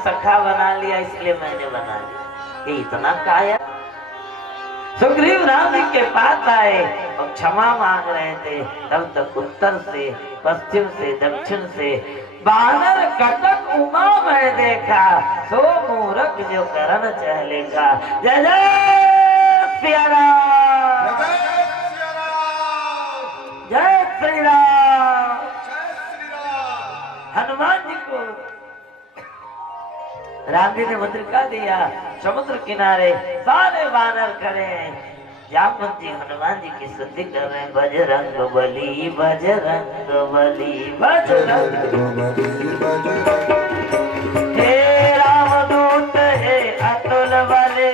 सखा बना लिया इसलिए मैंने बना लिया। ये इतना काया। सुग्रीव राम जी के पास आए और क्षमा मांग रहे थे। तब तक उत्तर से पश्चिम से दक्षिण से बानर कटक उमा में देखा। सो मूरख जो करण चहलेगा। जय जय सिया राम, जय श्री राम। हनुमान जी को राम जी ने मुद्रिका दिया। समुद्र किनारे सारे बानर खड़े हैं। जामवंत जी हनुमान जी की स्तुति कर रहे हैं। बजरंग बली बजरंग बली बजरंग हे रामदूत हे अतुल बले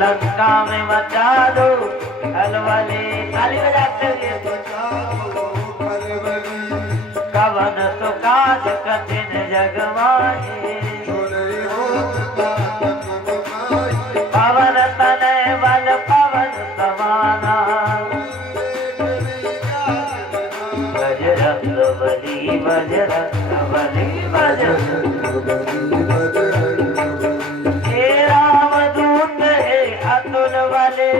लंका में मचा दो हलवले। ताली बजाते हुए कवन तुका काज कठिन जग माहे सुनरी होत तात तुम आई पवन तनय बल पवन समाना बजरंग बली बजरंग बली बजरंग हे राम दूत हे अतुल बले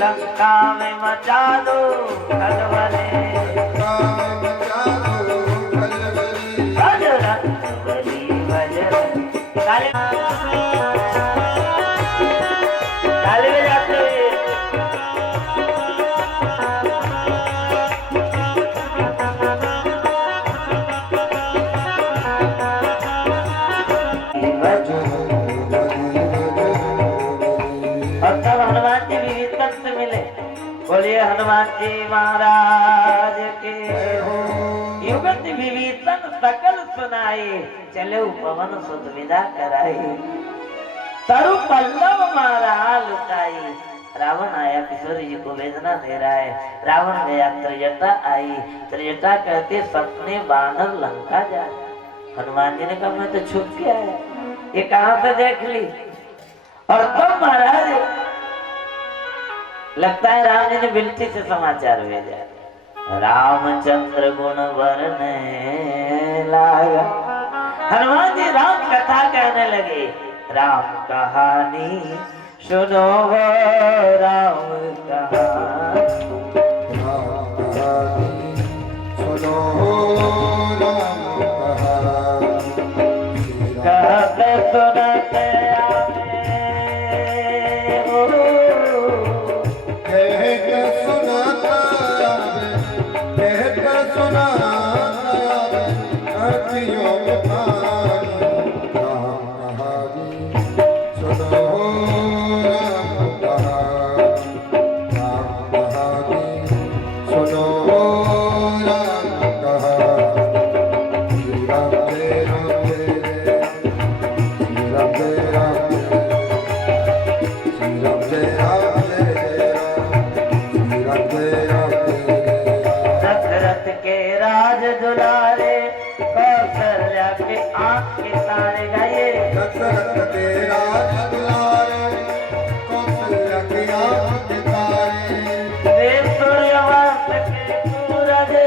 लंका में मचा दो खलबले बजरंग बली बजरंग ताली ताली बजाते हुए और तब हनुमान जी विभीषण से मिले। बोलिए हनुमान जी महाराज के युगत विभीषण सकल सुनाई चले पवन सुत विदा कराई तरु पल्लव मारा लुटाई रावण आया किशोर जी को वेदना दे रहा है रावण गया त्रिजटा आई त्रिजटा कहते सपने बानर लंका जाए हनुमान जी ने कहा मैं तो छुप के आया ये कहां से देख ली और तब महाराज लगता है राम जी ने बिल्टी से समाचार भेजा रामचंद्र गुण वरने लागा हनुमान जी राम कथा कहने लगे राम कहानी सुनो वो राम कहानी सुनो राम कहते सुनते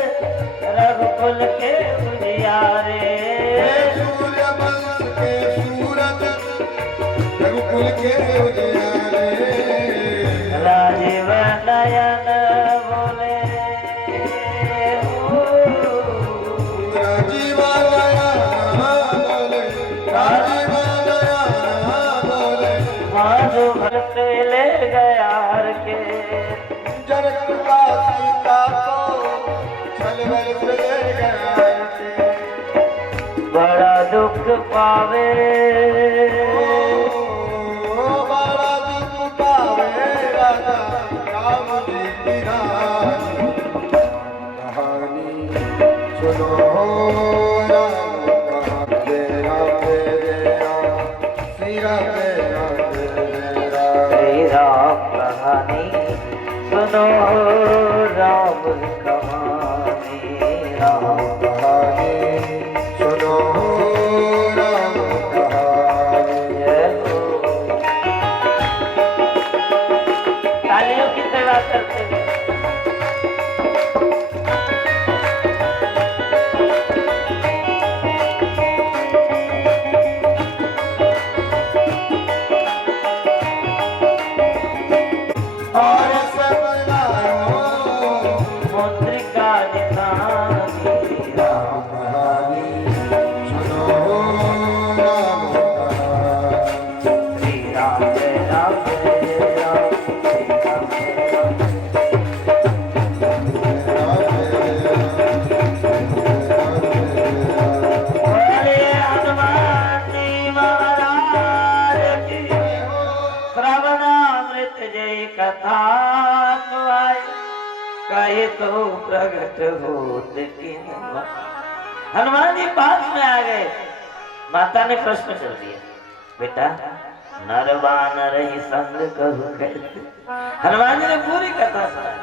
रघुकुल के उजियारे सूर्य वंश के सूरज रघुकुल के उजियारे राजीव नयन बोले राजीव नयन बोले राजीव नयन बोले माधु भक्त ले गया के जनक का सीता को छलवल से ले गया के बड़ा दुख पावे बड़ा दुख पावे राजा राम जी की कहानी सुनो राम कहानी राम श्री राम श्री राम कहानी सुनो राम कहानी राम कहानी सुनो राम कहानी तालियों की सेवा करते हैं और सब लाओ मुद्रिका निशानी राम कहानी सुनो राम कहानी श्री राम जय राम जय राम श्री राम जय राम बोलिए हनुमान जी महाराज की श्रवणामृत जय कथा सुहाई कहे तो प्रगट होत किन हनुमान जी पास में आ गए माता ने प्रश्न कर दिया बेटा नर बानर ही संग कहु कैसे हनुमान जी ने पूरी कथा सुनाई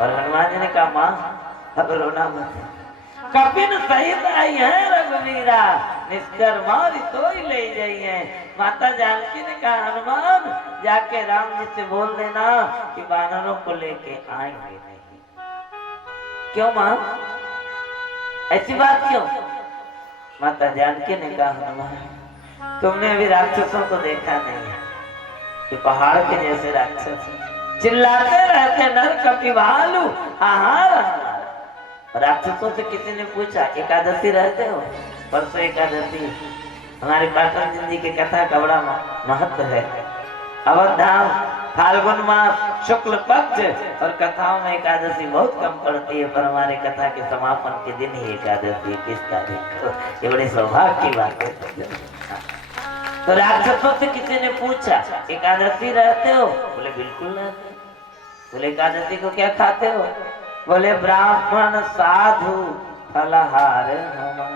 और हनुमान जी ने कहा माँ अब रोना मत। कपिन सहित आई है रघुवीरा, निश्चर मारी तो ही ले जाइए। माता जानकी ने कहा हनुमान जाके राम जी से बोल देना कि वानरों को लेके आएंगे नहीं। क्यों माँ, ऐसी बात क्यों? माता जानकी ने कहा हनुमान तुमने अभी राक्षसों को देखा नहीं है, ये पहाड़ के जैसे राक्षस चिल्लाते रहते नर कपि भालू आहार। राक्षसों से किसी ने पूछा एकादशी रहते हो? परसों एकादशी हमारे पाटन जी की कथा का बड़ा महत्व है। अवधाम फाल्गुन मास शुक्ल पक्ष और कथाओं में एकादशी बहुत कम पड़ती है, पर हमारे कथा के समापन के दिन ही एकादशी 21 तारीख को, ये बड़ी सौभाग्य की बात है। तो राक्षसों से किसी ने पूछा एकादशी रहते हो? बोले बिल्कुल रहते। बोले एकादशी को क्या खाते हो? बोले ब्राह्मण साधु फलहार हमारा।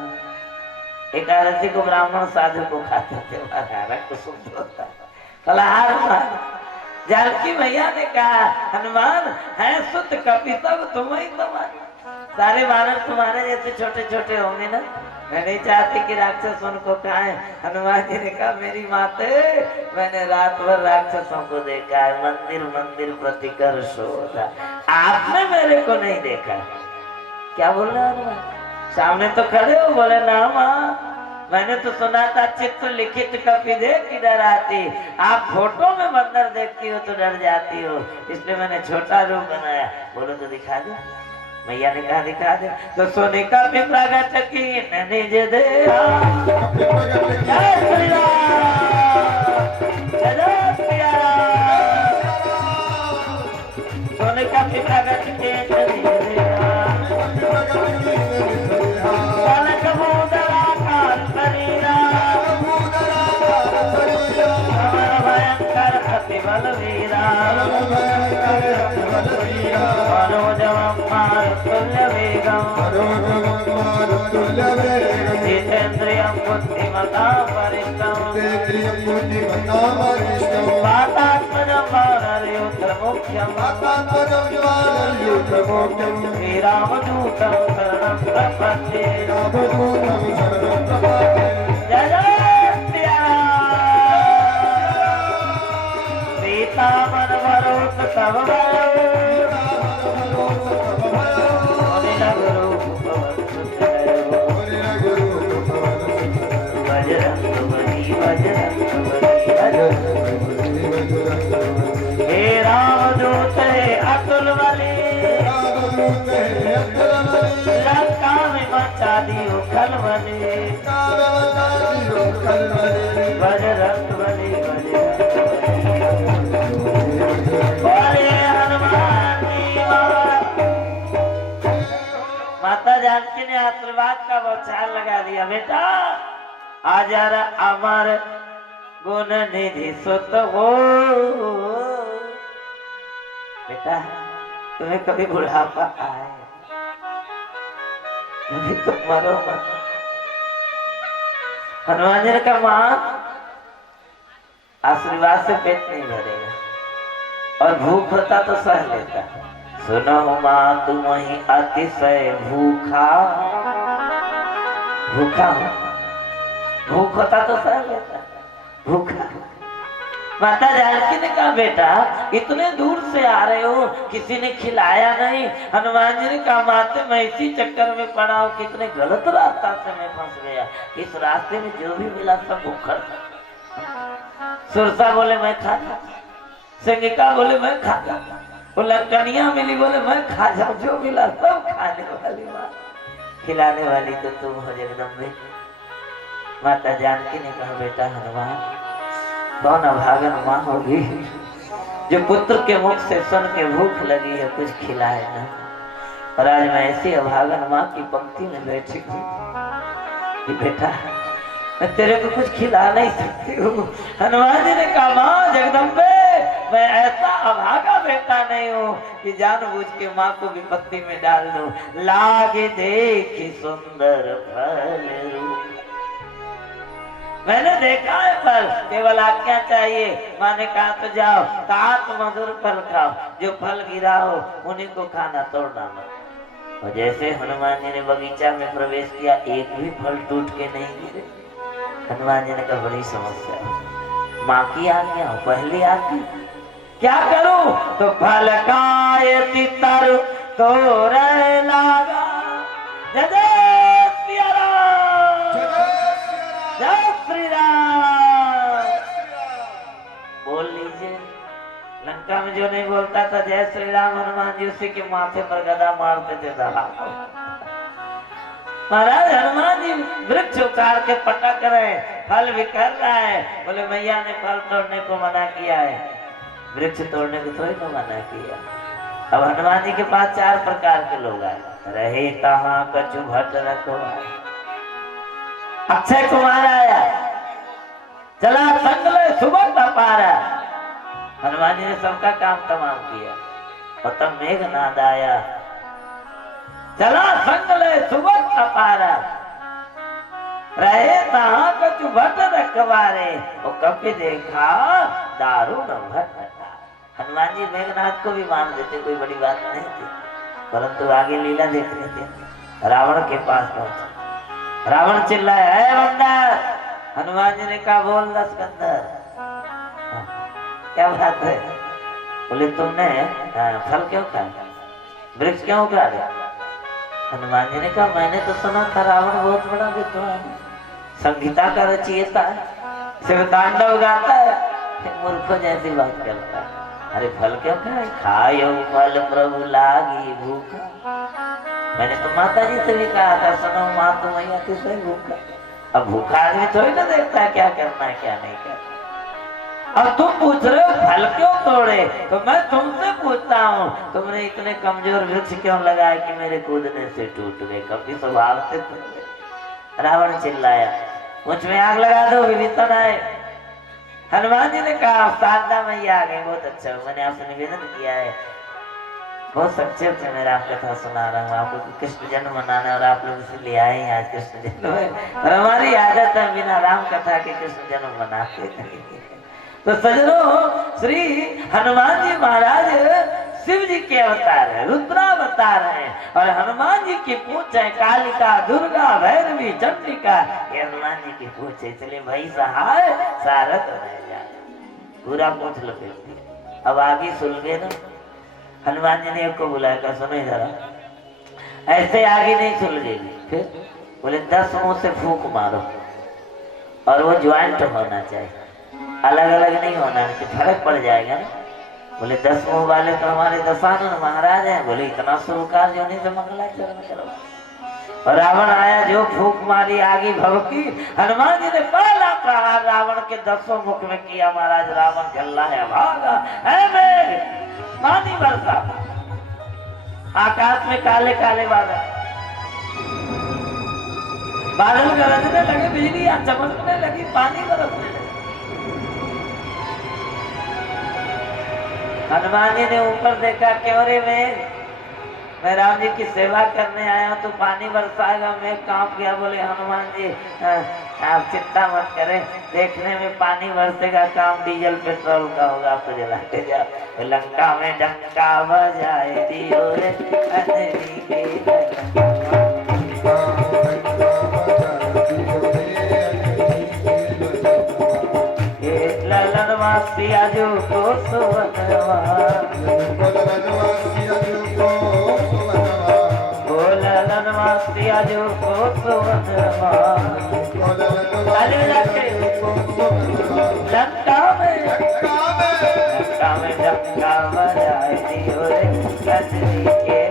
एकादशी को ब्राह्मण साधु को खाते थे, कुसुम होता फलहार हमारा। जानकी मैया ने कहा हनुमान है सुत कपि सब तुम ही तुम्हारे, सारे वानर तुम्हारे जैसे छोटे छोटे होंगे ना, मैं नहीं चाहती कि राक्षस उनको खाएं। हनुमान जी ने कहा मेरी माते मैंने रात भर राक्षसों को देखा है, मंदिर मंदिर प्रतिकर शोधा, आपने मेरे को नहीं देखा। क्या बोल रहे हनुमान? सामने तो खड़े हो। बोले ना माँ, मैंने तो सुना था चित्र लिखित कपि देख की डर आती, आप फोटो में बंदर देखती हो तो डर जाती हो, इसलिए मैंने छोटा रूप बनाया। बोलो तो दिखा दो। मैया ने कहा दिखा दे। तो सोने का भी प्रगट की निज दे, जय श्री राम, जय श्री राम। सोने का भी प्रगट के निज दे, कनक मुद्रा काल शरीरा, भयंकर अति बलवीरा, मनोजवम मारुतुल्य वेगम, जितेन्द्रियं बुद्धिमतां वरिष्ठं, वातात्मजं वानरयूथमुख्यं, श्रीरामदूतं शरणं प्रपद्ये। जय जय श्री राम। सीता मन वरोत तव हे रामदूत अतुल बली, लंका में मचा दियो खलबली, बजरंग बली बोले हनुमान जी। माता जानकी ने आशीर्वाद का बौछार लगा दिया, बेटा आजर अमर गुण निधि सुत हो। बेटा तुम्हें कभी बुढ़ापा आए, कभी तुम मरो मत। हनुमान जी ने कहा मां आशीर्वाद से पेट नहीं भरेगा, और भूख होता तो सह लेता। सुनो मां तुम ही अतिशय भूखा, भूखा हो, भूख होता तो सह लेता, भूखा। माता जानकी ने कहा बेटा इतने दूर से आ रहे हो, किसी ने खिलाया नहीं। हनुमान जी ने कहा माते मैं इसी चक्कर में पड़ा हूँ, कितने गलत रास्ता से मैं फंस गया, इस रास्ते में जो भी मिला सब भूखा था। सुरसा बोले मैं खाता, सिंगिका बोले मैं खाता, वो लंकनिया मिली बोले मैं खा जाऊं, जो मिला सब खाने वाली माँ, खिलाने वाली तो तुम हो जगदम्बे। माता जानकी ने कहा बेटा हनुमान कौन अभागन माँ होगी जो पुत्र के मुख से सुन के भूख लगी है कुछ खिलाए ना, और आज मैं ऐसी अभागन माँ की पंक्ति में बैठी हूँ कि बेटा मैं तेरे को कुछ खिला नहीं सकती हूँ। हनुमान जी ने कहा माँ जगदम्बे मैं ऐसा अभागा बेटा नहीं हूँ कि जानबूझ के माँ को विपत्ति में डाल दूं। लागे देखी सुंदर फल रूप, मैंने देखा है फल, केवल आज्ञा चाहिए। माँ ने कहा तो जाओ तात मधुर फल खाओ, जो फल गिरा हो उन्हीं को खाना, तोड़ना मत। और जैसे हनुमान जी ने बगीचा में प्रवेश किया, एक भी फल टूट के नहीं गिरे। हनुमान जी ने कहा बड़ी समस्या है, माँ की आज्ञा हो, पहली आज्ञा, क्या करूं? तो फल खाए तितर तो रह लागा। जय जय सिया राम, जय श्री राम। बोल लीजिए, लंका में जो नहीं बोलता था जय श्री राम हनुमान जी, उसी के माथे पर गदा मारते थे दहा। महाराज हनुमान जी वृक्ष उखाड़ के पटक रहे, फल बिखर रहा है। बोले मैया ने फल तोड़ने को मना किया है, वृक्ष तोड़ने को थोड़ी ना मना किया। अब हनुमान जी के पास 4 प्रकार के लोग आए। रहे तहाँ कछु भट्ट रखवारे, अक्षय कुमार आया, चला संगले सुबह पारा। हनुमान जी ने सबका काम तमाम किया। और तब मेघनाद आया, चला संगले सुबह पारा। रहे तहाँ कछु भट्ट रखवारे, और कभी देखा दारुण भट्ट। हनुमान जी मेघनाथ को भी मान देते, कोई बड़ी बात नहीं थी, परंतु आगे लीला देखने थे। रावण के पास पहुंचे, रावण चिल्लाया, है बंदर। हनुमान जी ने कहा बोल दशकंदर, क्या बात है? बोले तुमने फल क्यों खाया, वृक्ष क्यों उखाड़े? हनुमान जी ने कहा मैंने तो सुना था रावण बहुत बड़ा विद्वान, संगीता का रचयिता है, शिव तांडव गाता है, मूर्खों जैसी बात करता है। अरे फल क्यों खाए? खायो फल प्रभु लागी भूखा। मैंने तो माता जी से भी कहा था, सुनो माँ तुम यहाँ से भूखा। अब भूखा आदमी थोड़ी ना देखता है क्या करना है क्या नहीं करना। अब तुम पूछ रहे हो फल क्यों तोड़े, तो मैं तुमसे पूछता हूँ तुमने इतने कमजोर वृक्ष क्यों लगाए कि मेरे कूदने से टूट गए, कभी स्वभाव से टूट गए। रावण चिल्लाया, मुझ में आग लगा दो, विभीषण आए। हनुमान जी ने कहा शारदा मैया आ गई, बहुत अच्छा, मैंने आपसे निवेदन किया है, बहुत संक्षेप से मैं राम कथा सुना रहा हूँ आपको, कृष्ण जन्म मनाना और आप लोग इसे ले आए हैं आज कृष्ण जन्म। और हमारी आदत है बिना राम कथा के कृष्ण जन्म मनाते नहीं। तो सजनों, श्री हनुमान जी महाराज शिव जी के अवतार है, रुद्रावतार है। और हनुमान जी की पूछ है कालिका दुर्गा भैरवी चंडिका, ये हनुमान जी की पूछ है, इसलिए भाई सहाय सारथ रह जाए, पूरा पूछ लपेट दिया। अब आगे सुलगे ना, हनुमान जी ने एक को बुलाया, कहा सुनो जरा, ऐसे आगे नहीं सुलगेगी। फिर बोले 10 मुंह से फूंक मारो, और वो ज्वाइंट होना चाहिए, अलग अलग नहीं होना, नहीं तो फर्क पड़ जाएगा ना। बोले 10 मुंह वाले तो हमारे दशानन महाराज हैं। बोले इतना सुरकार जो नहीं तो मंगलाचरण करो। और रावण आया, जो फूंक मारी आगे भभकी, हनुमान जी ने पहला प्रहार रावण के 10 मुख में किया। महाराज रावण जल्ला है, भागा है मेघ पानी बरसा, आकाश में काले काले बादल, बादल गरजने लगे, बिजली चमकने लगी, पानी बरसने लगे। हनुमान जी ने ऊपर देखा, क्यों रे मैं राम जी की सेवा करने आया हूँ, तो पानी बरसाएगा, मैं कांप गया। बोले हनुमान जी आप चिंता मत करें, देखने में पानी बरसेगा, काम डीजल पेट्रोल का होगा, आप तो जलाते जाओ। लंका में डंका बजाए दियो रे अंजनी के ललन वासिया जो को सुवनवा, ललन वासिया जो को सुवनवा, लंका में डंका बजाए दियो रे अंजनी के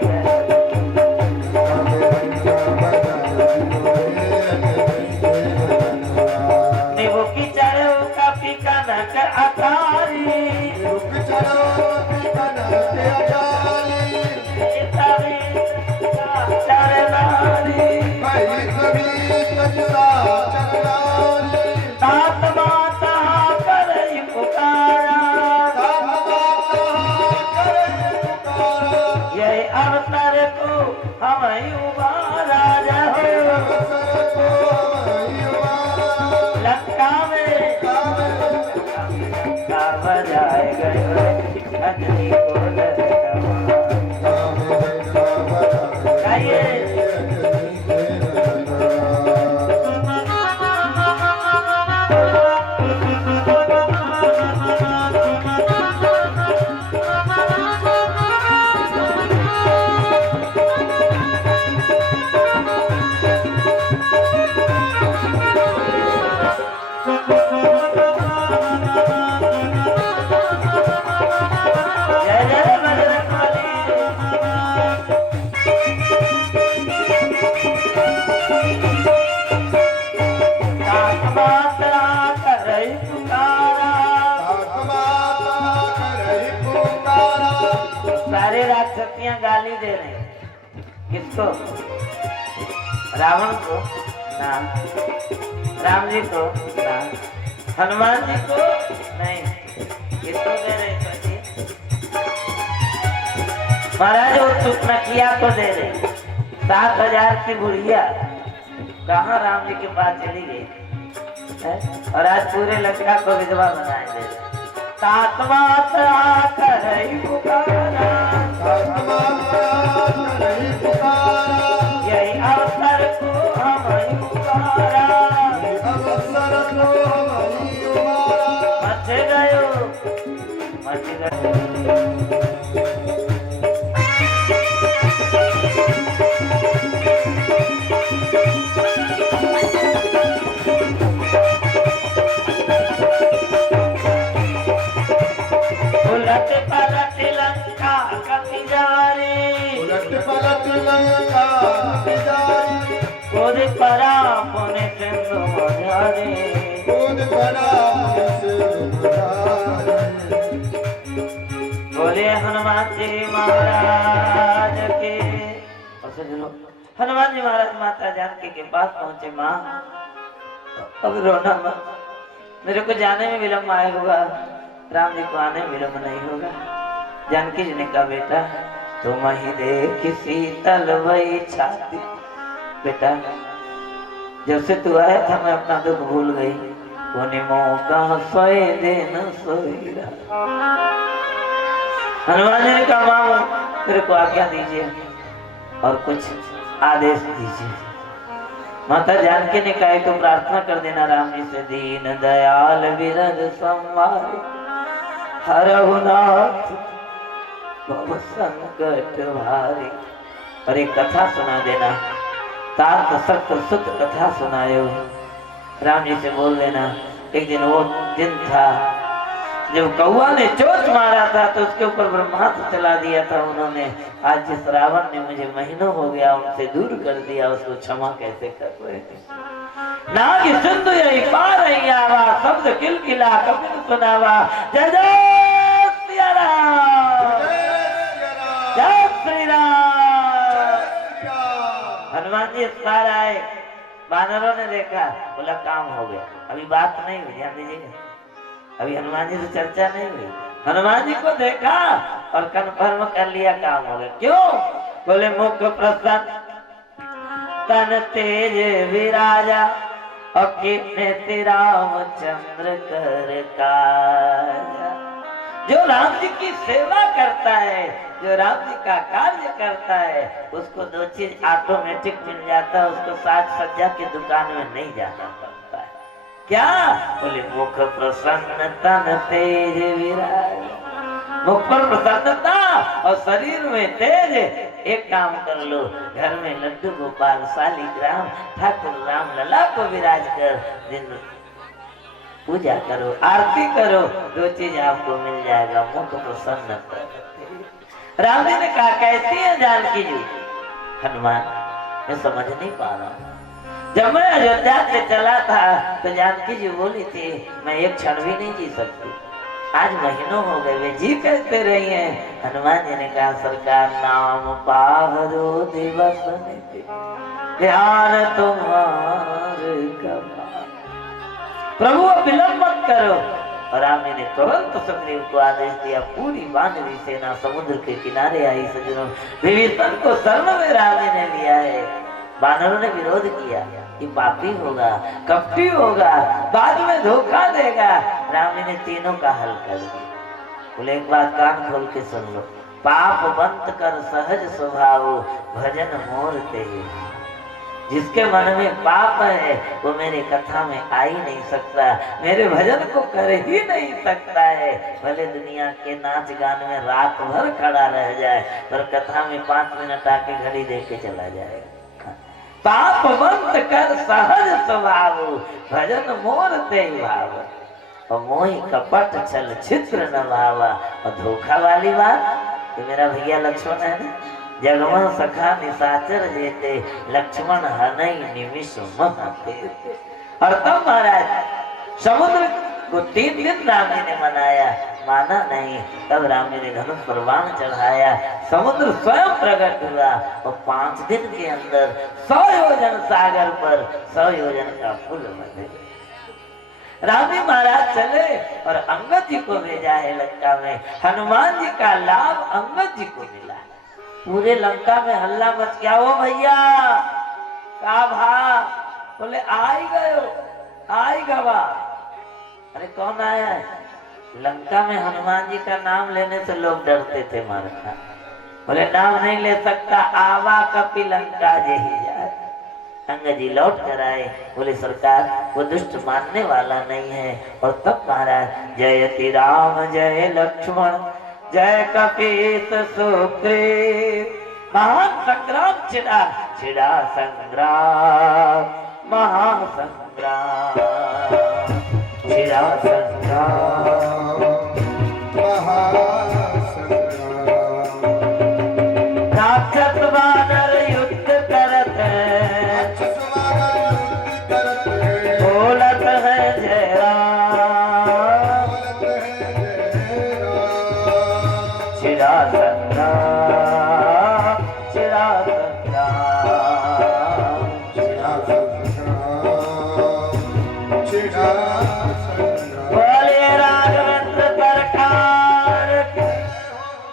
किसको? रावण को ना, राम जी को ना, हनुमान जी को नहीं, किसको दे रहे जी? महाराज वो चुपनकिया को दे रहे। 7,000 की बुढ़िया कहाँ राम जी के पास चली गई है? और आज पूरे लंका को विधवा बनाए दे रहे। तात्मा आकर ही पुकारा, यही अवसर को हम ही पुकारा, मच गयो मच गयो। उलट पलट लंका कपि जारे, उलट पलट लंका कपि जारे, खुद परा पुनि सिंधु मझारे, खुद परा पुनि सिंधु मझारे। बोले हनुमान जी महाराज के। हनुमान जी महाराज माता जानकी के पास पहुंचे। माँ अब रोना मत, मेरे को जाने में विलम्ब आया होगा, राम जी को आने में विलम्ब नहीं होगा। जानकी जी ने कहा बेटा तुम ही देख शीतल वही छाती। बेटा जब से तू आया था मैं अपना दुख भूल गई, वो मौका सोए दिन सोई रहा। हनुमान जी ने कहा माँ मेरे को आज्ञा दीजिए और कुछ आदेश दीजिए। माता जानकी ने कहा तो प्रार्थना कर देना राम जी से, दीन दयाल विरद संवारे, हरहु नाथ बहु संकट भारी। और एक कथा सुना देना, तात सक्त सुत कथा सुनायो। राम जी से बोल देना एक दिन वो दिन था जब कौआ ने चोट मारा था तो उसके ऊपर ब्रह्मास्त्र चला दिया था उन्होंने। आज जिस रावण ने मुझे महीनों हो गया उनसे दूर कर दिया, उसको क्षमा कैसे कर रहे थे। नाग सिंधु यही पार रही आवा, शब्द किलकिला कपिल सुनावा। जय जय सिया राम, जय श्री राम। हनुमान जी इस पार आए, बानरों ने देखा, बोला काम हो गया। अभी बात नहीं हुई, ध्यान दीजिएगा, अभी हनुमान जी से चर्चा नहीं हुई। हनुमान जी को देखा और कन्फर्म कर लिया काम हो गया। क्यों? बोले मुख प्रसन्न तन तेज विराजा, और कितने रामचंद्र कर काजा। जो राम जी की सेवा करता है, जो राम जी का कार्य करता है, उसको दो चीज ऑटोमेटिक मिल जाता है, उसको साज सज्जा की दुकान में नहीं जाना पड़ता है। क्या? बोले मुख प्रसन्न तन तेज विराज। मुख पर प्रसन्नता और शरीर में तेज। एक काम कर लो, घर में लड्डू गोपाल शालिग्राम ठाकुर राम लला को विराज कर दिन पूजा करो, आरती करो, दो चीज आपको मिल जाएगा। मुख प्रसन्नता। राम जी ने कहा कैसी है जानकी जी? हनुमान मैं समझ नहीं पा रहा हूँ। जब मैं अयोध्या से चला था तो जानकी जी बोली थी मैं एक क्षण भी नहीं जी सकती। आज महीनों हो गए वे जी कहते रही हैं। हनुमान जी ने कहा सरकार नाम पावरो दिवस ध्यान तुम्हारे कमाल। प्रभु विलंब मत करो। और राम जी ने तुरंत सुग्रीव को आदेश दिया, पूरी वानरी सेना समुद्र के किनारे आई। सज्जनों विभीषण को शरण में राम जी ने लिया है। वानरों ने विरोध किया कि पापी होगा, कपटी होगा, बाद में धोखा देगा। राम जी ने तीनों का हल कर दिया। बोले एक बात कान खोल के सुन लो, पाप बंद कर सहज स्वभाव भजन मोर ते। जिसके मन में पाप है वो मेरे कथा में आ ही नहीं सकता, मेरे भजन को कर ही नहीं सकता है। भले दुनिया के नाच गान में रात भर खड़ा रह जाए पर कथा में 5 मिनट आके घड़ी देख के चला जाएगा। पाप बंद कर सहज स्वभाव भजन मोर ते भाव। और मोही कपट छल छिद्र न भावा। और धोखा वाली बात, ये मेरा भैया लक्ष्मण है ना, जगमन सखा निशाचर जेते लक्ष्मण हनई निमिष महते। और तब महाराज समुद्र को 3 दिन राम जी ने मनाया। माना नहीं। तब राम जी ने धनुष पर बाण चढ़ाया, समुद्र स्वयं प्रकट हुआ और 5 दिन के अंदर 100 योजन सागर पर 100 योजन का पुल बन गया। राम जी महाराज चले और अंगद जी को भेजा है लंका में। हनुमान जी का लाभ अंगद जी को मिला। पूरे लंका में हल्ला मच गया, ओ भैया का भा, बोले आई गवा। अरे कौन आया है? लंका में हनुमान जी का नाम लेने से लोग डरते थे मारना। बोले नाम नहीं ले सकता, आवा कपि लंका जही जाए। अंगद जी लौट कर आए, बोले सरकार वो दुष्ट मानने वाला नहीं है। और तब महाराज जयति राम जय लक्ष्मण जय कपीस सुग्रीव, महान संग्राम छिड़ा संग्राम, महासंग्राम छिड़ा संग्राम, राक्षस वानर युद्ध करत बोलत है जय राम, छिड़ा संग्राम, छिड़ा संग्राम, छिड़ा बोले राघवेंद्र सरकार।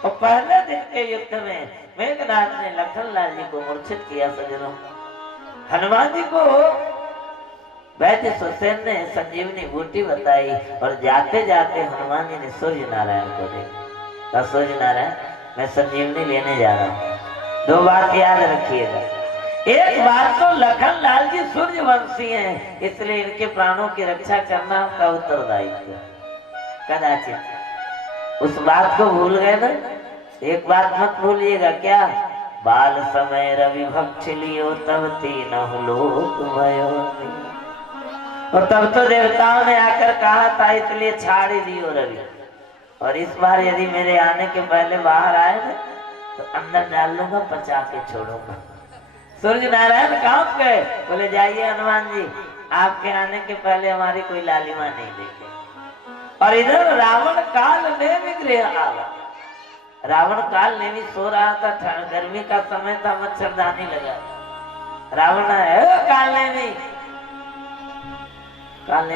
और पहले दिन के युद्ध में मेघनाथ ने लखनलाल जी को मूर्छित किया। सजनों, हनुमान जी को वैद्य सुसेन ने संजीवनी बूटी बताई और जाते जाते हनुमान जी ने सूर्य नारायण को देखा। सूर्य नारायण, मैं संजीवनी लेने जा रहा हूँ। 2 बात याद रखिएगा। एक बात तो लखनलाल जी सूर्यवंशी हैं, इसलिए इनके प्राणों की रक्षा करना उनका उत्तरदायित्व। कदाचित उस बात को भूल गए ना। एक बात मत भूलिएगा, क्या? बाल समय रवि भक्ष लियो तब 3 लोक भयो। और तब तो देवताओं ने आकर कहा था, इसलिए छाड़ ही दियो रवि। और इस बार यदि मेरे आने के पहले बाहर आए ना तो अंदर डाल लूंगा, पचा के छोड़ूंगा। सूर्य नारायण कहाँ गए? बोले जाइए हनुमान जी, आपके आने के पहले हमारी कोई लालिमा नहीं देखे। और इधर रावण काल में विग्रह आवा। रावण काल ने भी सो रहा था, गर्मी का समय था, मच्छरदानी लगा। रावण है काल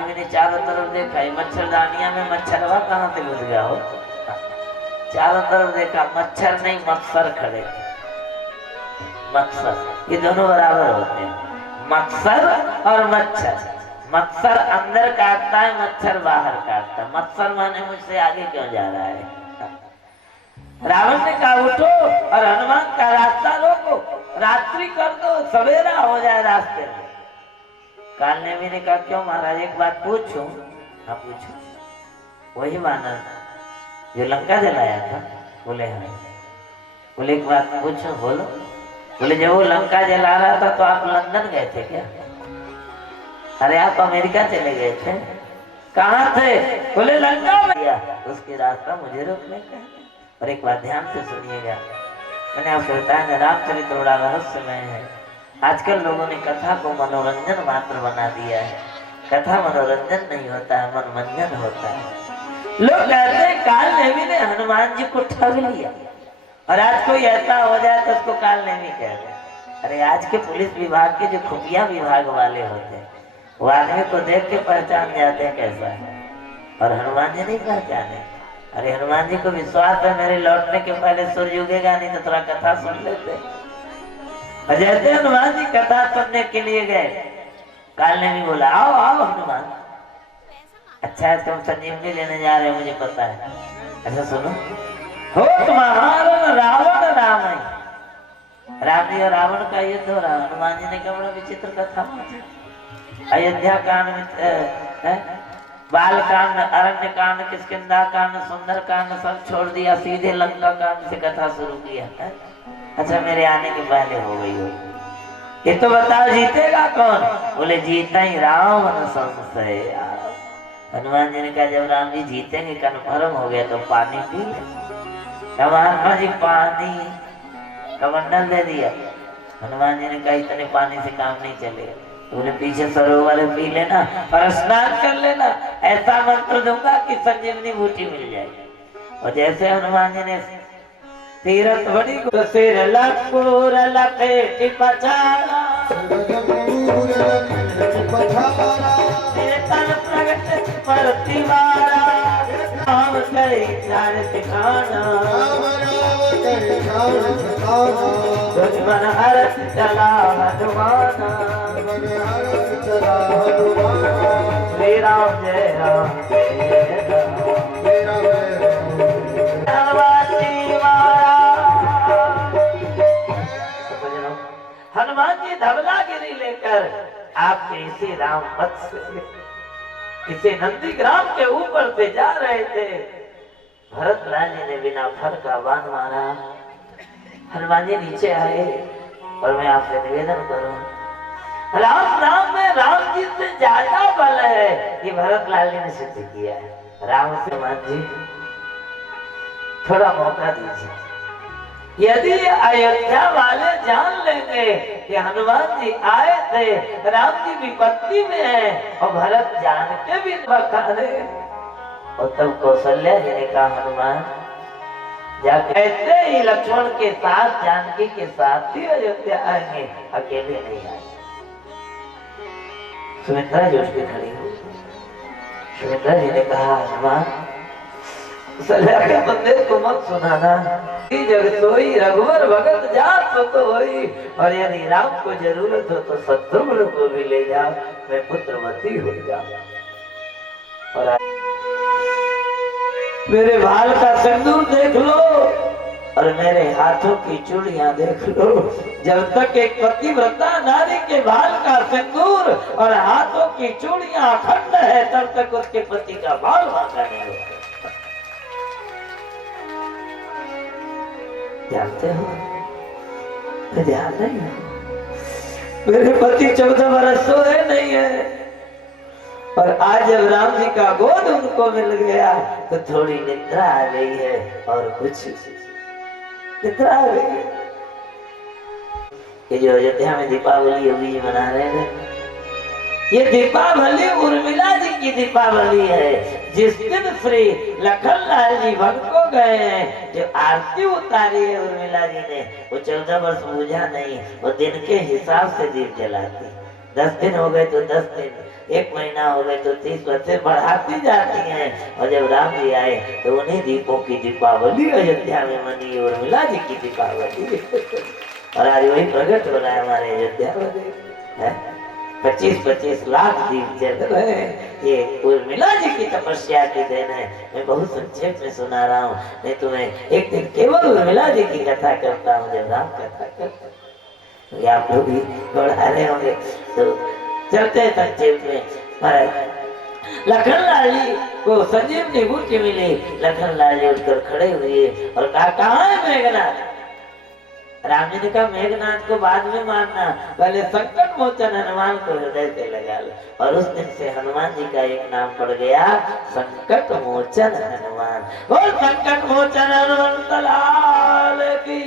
ने चारों तरफ देखा, मच्छरदानिया में मच्छरवा कहाँ से घुस गया हो। चारों तरफ देखा, मच्छर नहीं मत्सर खड़े। मत्सर ये दोनों बराबर होते हैं, मत्सर और मच्छर। मत्सर अंदर काटता है, मच्छर बाहर काटता है। मत्सर माने मुझसे आगे क्यों जा रहा है। रावण ने कहा उठो और हनुमान का रास्ता रोको, रात्रि कर दो, सवेरा हो जाए रास्ते में। कालनेमी ने कहा क्यों महाराज, एक बात पूछूं? हाँ पूछो। वही वानर जो लंका जलाया था? बोले हाँ। बोले एक बात पूछो, बोलो। बोले जब वो लंका जला रहा था तो आप लंदन गए थे क्या? अरे आप अमेरिका चले गए थे? कहाँ थे? बोले लंका में। उसके रास्ता मुझे रोकने का। और एक बात ध्यान से सुनिएगा, मैंने आपको बताया ना, रामचरित बड़ा रहस्यमय है। आजकल लोगों ने कथा को मनोरंजन मात्र बना दिया है। कथा मनोरंजन नहीं होता है, मनोरंजन होता है। लोग कहते हैं कालनेमी ने हनुमान जी को ठग लिया। और आज कोई ऐसा हो जाए तो उसको कालनेमी कहते हैं। अरे आज के पुलिस विभाग के जो खुफिया विभाग वाले होते हैं, वो आदमी को देख के पहचान जाते हैं कैसा है। और हनुमान जी नहीं पहचाने। अरे हनुमान जी को विश्वास है मेरे लौटने के पहले सूर्य उगेगा, नहीं तो थोड़ा कथा सुन लेते। जैसे हनुमान जी कथा सुनने के लिए गए, कालनेमी बोला आओ आओ हनुमान, अच्छा है तुम संजीवनी लेने जा रहे हो, मुझे पता है। अच्छा सुनो, हो महारण रावण राम। राम जी और रावण का युद्ध हो रहा। हनुमान जी ने कहा बड़ा विचित्र कथा। अयोध्या कांड में बाल कांड, अरण्य कांड, किष्किंधा कांड, सुंदर कांड सब छोड़ दिया, सीधे लंका कांड से कथा शुरू किया है। अच्छा मेरे आने के पहले हो गई हो। ये तो बताओ जीतेगा कौन? बोले जीता ही राम न संशय। हनुमान जी ने कहा जब राम जी जीतेंगे कन्फर्म हो गया तो पानी पी ले। महात्मा जी पानी कमंडल दे दिया। हनुमान जी ने कहा इतने पानी से काम नहीं चलेगा। तो बोले पीछे सरोवर पी लेना और स्नान कर लेना, ऐसा मंत्र दूंगा कि संजीवनी बूटी मिल जाएगी। और जैसे हनुमान जी ने तीरथ बड़ी को सिर लखूर लपेट पछाड़ा, तन प्रगट पर तिवारा, राम करे चार ठिकाना, दुश्मन हरत चला हनुमाना, श्री राम जय राम जय राम। हनुमान जी धवलागिरी लेकर आपके इसी राम पथ से इसे नंदी ग्राम के ऊपर से जा रहे थे। भरत लाल जी ने बिना फर का बाण मारा। हनुमान जी नीचे आए और मैं आपसे निवेदन करूं, राम नाम में राम जी से ज्यादा बल है, ये भरत लाल जी ने सिद्ध किया है। राम से हनुमान जी थोड़ा मौका दीजिए। यदि अयोध्या वाले जान लेंगे कि हनुमान जी आए थे, राम जी विपत्ति में है और भरत जान के भी बखाने, और तब कौशल्या जी ने कहा हनुमान जा कैसे ही लक्ष्मण के साथ जानकी के साथ ही अयोध्या आएंगे, अकेले नहीं आएंगे। सुमित्रा जी उठ के खड़ी हो। सुमित्रा जी ने कहा हनुमान सल्या के बंदे को मत सुनाना, जग सोई रघुवर भगत जात तो होई, और यदि राम को जरूरत हो तो शत्रुघ्न को भी ले जाओ, मैं पुत्रवती हो जाऊं। और मेरे बाल का सिंदूर देख लो और मेरे हाथों की चूड़ियां देख लो। जब तक एक पतिव्रता नारी के बाल का सिंदूर और हाथों की चूड़ियां अखंड है, तब तक उसके पति का बाल बांका नहीं होता। जानते हो, ध्यान नहीं है, मेरे पति 14 बरस सोए नहीं है, और आज जब राम जी का गोद उनको मिल गया तो थोड़ी निद्रा आ गई है, और कुछ निद्रा आ गई। ये जो अयोध्या में दीपावली योगी जी मना रहे हैं, ये दीपावली उर्मिला जी की दीपावली है। जिस दिन श्री लखन लाल जी भक्त को गए हैं, जो आरती उतारी है उर्मिला जी ने, वो 14 वर्ष बूझा नहीं, वो दिन के हिसाब से दीप जलाती। 10 दिन हो गए तो 10 दिन, 1 महीना हो गए तो 30 वर्ष से बढ़ाती जाती हैं। और जब राम जी आए तो उन्हीं दीपों की दीपावली अयोध्या में मनी, उर्मिला जी की दीपावली। और आज वही प्रकट हो रहा है हमारे अयोध्या में। 25-25 लाख दीप जल रहे हैं। ये उर्मिला जी की तपस्या की देन है। मैं बहुत संक्षेप में सुना रहा हूँ, मैं तुम्हें एक दिन केवल उर्मिला जी की कथा करता हूँ, जब राम कथा करता हूँ। तो आप लोग भी बढ़ा रहे होंगे, तो चलते संक्षेप में। महाराज लखन लाल जी को संजीवनी बूटी मिली। लखन लाल जी उठकर खड़े हुए और कहा, कहाँ है मेघनाथ? राम जी ने कहा, मेघनाथ को बाद में मारना, पहले संकट मोचन हनुमान को हृदय से लगा लो। और उस दिन से हनुमान जी का एक नाम पड़ गया, संकट मोचन हनुमान। बोल संकट मोचन हनुमान लाल की।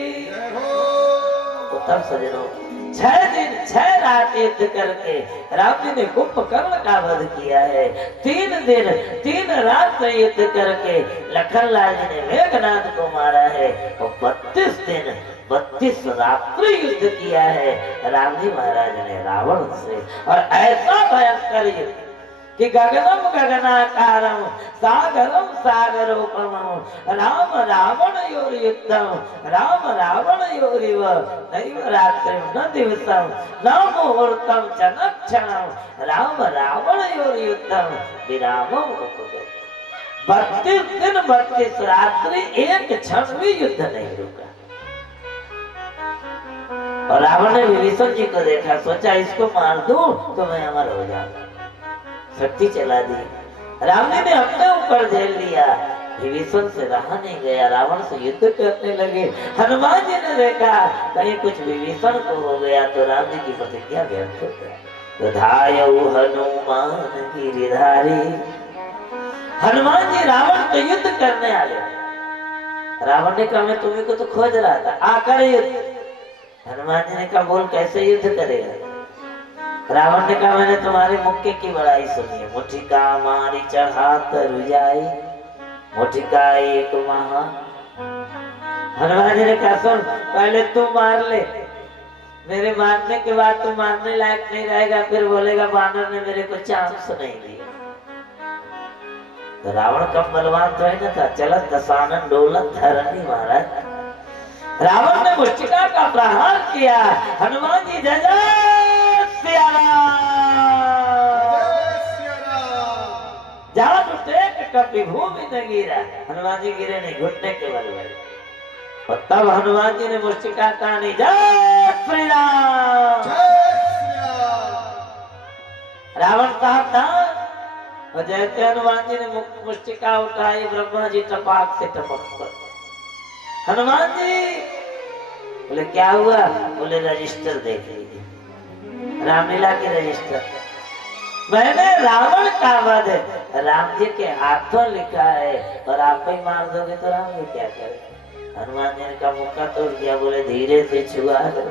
तो तब सजनों 6 दिन 6 रात युद्ध करके राम जी ने कुंभकर्ण का वध किया है। 3 दिन 3 रात से युद्ध करके लखन लाल जी ने मेघनाथ को मारा है। और 32 दिन 32 रात्रि युद्ध किया है राम जी महाराज ने रावण से। और ऐसा भयंकर युद्ध कि गगनम गगनाकारम सागरम सागरोपमम राम रावण योर युद्धम राम रावण योरिव नैव रात्रिम न दिवसम न मुहूर्तम च न क्षणम राम रावण योर युद्धम विरामम उपगत। 32 दिन 32 रात्रि एक क्षण भी युद्ध नहीं रुका। और रावण ने विभीषण जी को देखा, सोचा इसको मार दूं तो मैं अमर हो जाऊंगा, शक्ति चला दी। राम जी ने अपने ऊपर झेल लिया, विभीषण से रहा नहीं गया, रावण से युद्ध करने लगे। हनुमान जी ने देखा कहीं कुछ विभीषण को हो गया तो राम जी की प्रतिज्ञा व्यर्थ हो गई। धायौ हनुमान गिरिधारी। हनुमान जी रावण से युद्ध करने आ गए। रावण ने कहा, मैं तुम्हें को तो खोज रहा था, आकर युद्ध। हनुमान जी ने कहा, बोल कैसे युद्ध करेगा? रावण ने कहा, मैंने तुम्हारे मुक्के की बड़ाई सुनी है, मुट्ठी का मारी चढ़ा तर जाई। मुठिका एक वहां। हनुमान जी ने कहा सुन, पहले तू मार ले, मेरे मारने के बाद तू मारने लायक नहीं रहेगा, फिर बोलेगा बानर ने मेरे को चांस नहीं दिया। तो रावण कम बलवान तो है ना था, चलत दशानन डोलत धरनी महाराज। रावण ने मुष्टिका का प्रहार किया। हनुमान जी जय जय सिया राम, जहाँ टूटे कपि भूमि न गिरा। हनुमान जी गिरे नहीं, घुटने के बल गए। और तब हनुमान जी ने मुष्टिका तानी, जय श्री राम। रावण साहब था, और जैसे हनुमान जी ने मुष्टिका उठाई, ब्रह्मा जी टपाक से टपक पड़े। हनुमान जी बोले क्या हुआ? बोले रजिस्टर देख लीजिए, रामलीला के रजिस्टर। मैंने रावण का वध राम जी के हाथों लिखा है, और आप ही मार दोगे तो राम जी क्या करे? हनुमान जी का मुक्का तोड़ दिया, बोले धीरे से छुआ दो।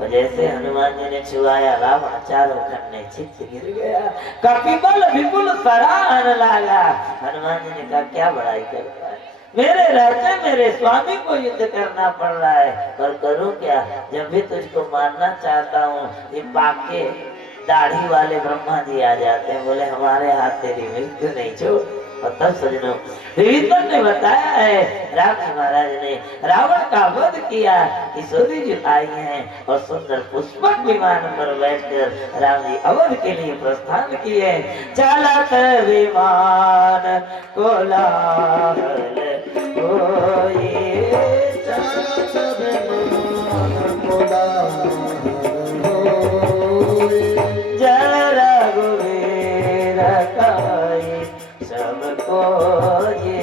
और जैसे हनुमान जी ने छुआया, रावण चारों खन्ने चित्त गिर गया। कपिबल विपुल सराहन लगा। हनुमान जी ने कहा क्या बड़ाई करता है, मेरे रहते मेरे स्वामी को युद्ध करना पड़ रहा है, पर करूं क्या? जब भी तुझको मारना चाहता हूँ, ये पाके दाढ़ी वाले ब्रह्मा जी आ जाते हैं, बोले हमारे हाथ तेरी मृत्यु नहीं छोड़। और तब सजनों विभीषण ने बताया है, राम जी महाराज ने रावण का वध किया। किशोरी जी आई हैं और सुंदर पुष्पक विमान पर बैठकर राम जी अवध के लिए प्रस्थान किए। चलत विमान कोलाहल होए, चलत विमान कोलाहल होए, जय रघुवीर काई सबको ये,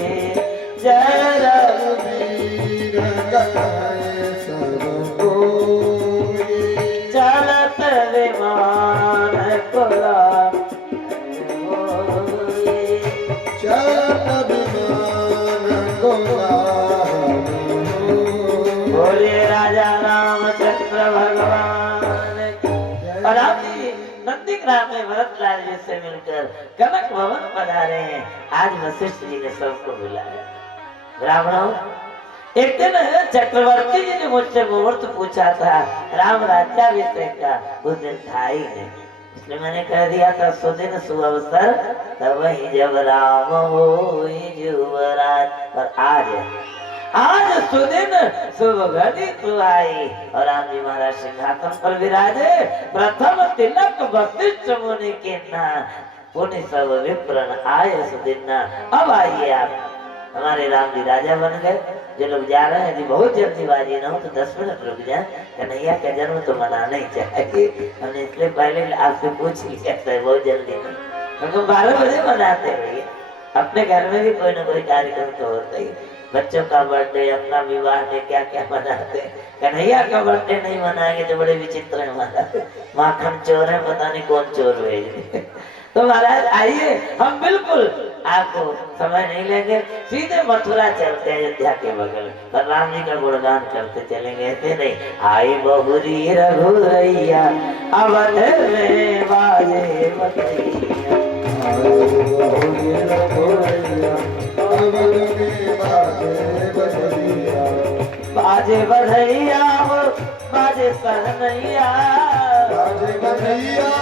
जय रघुवीर काई सबको ये, चलत विमान कोलाहल होए, चलत विमान कोलाहल होए। बोले राजा रामचंद्र भगवान। और राम जी नंदीग्राम में भरत लाल जी से मिलकर कनक भवन पधारे हैं। आज वशिष्ठ जी ने सबको बुलाया। ब्राह्मणों, एक दिन चक्रवर्ती जी ने मुझसे मुहूर्त पूछा था राम राज्याभिषेक का, उस दिन था ही नहीं, इसलिए मैंने कह दिया था सुदिन सुअवसर तब ही जब राम होई युवराज। पर आज सुदिन शुभ घड़ी तो आई, और राम जी महाराज सिंहासन पर विराजे। प्रथम तिलक वशिष्ठ मुनि के ना, पुण्य सब विप्रण आए सुदिना। अब आइए आप, हमारे राम जी राजा बन गए। जो लोग जा रहे हैं यदि बहुत जल्दीबाजी ना हो तो 10 मिनट रुक जाए, कन्हैया का जन्म तो मनाना ही चाहिए। हमने इसलिए पहले आपसे पूछ लिया था, बहुत जल्दी नहीं, क्योंकि 12 बजे मनाते भैया। अपने घर में भी कोई ना कोई कार्यक्रम तो होता ही, बच्चों का बर्थडे, अपना विवाह डे, क्या क्या मनाते हैं। कन्हैया का बर्थडे नहीं मनाएंगे तो बड़े विचित्र है महाराज, माखन चोर है, पता नहीं कौन चोर भेज। तो महाराज आइए, हम बिल्कुल आपको समय नहीं लेंगे, सीधे मथुरा चलते हैं, अयोध्या के बगल, पर राम जी का गुणगान करते चलेंगे। ऐसे नहीं, आई बहुरी रघुरैया अवध में बाजे बधैया, बाजे बधैया बाजे सहनैया, बाजे बधैया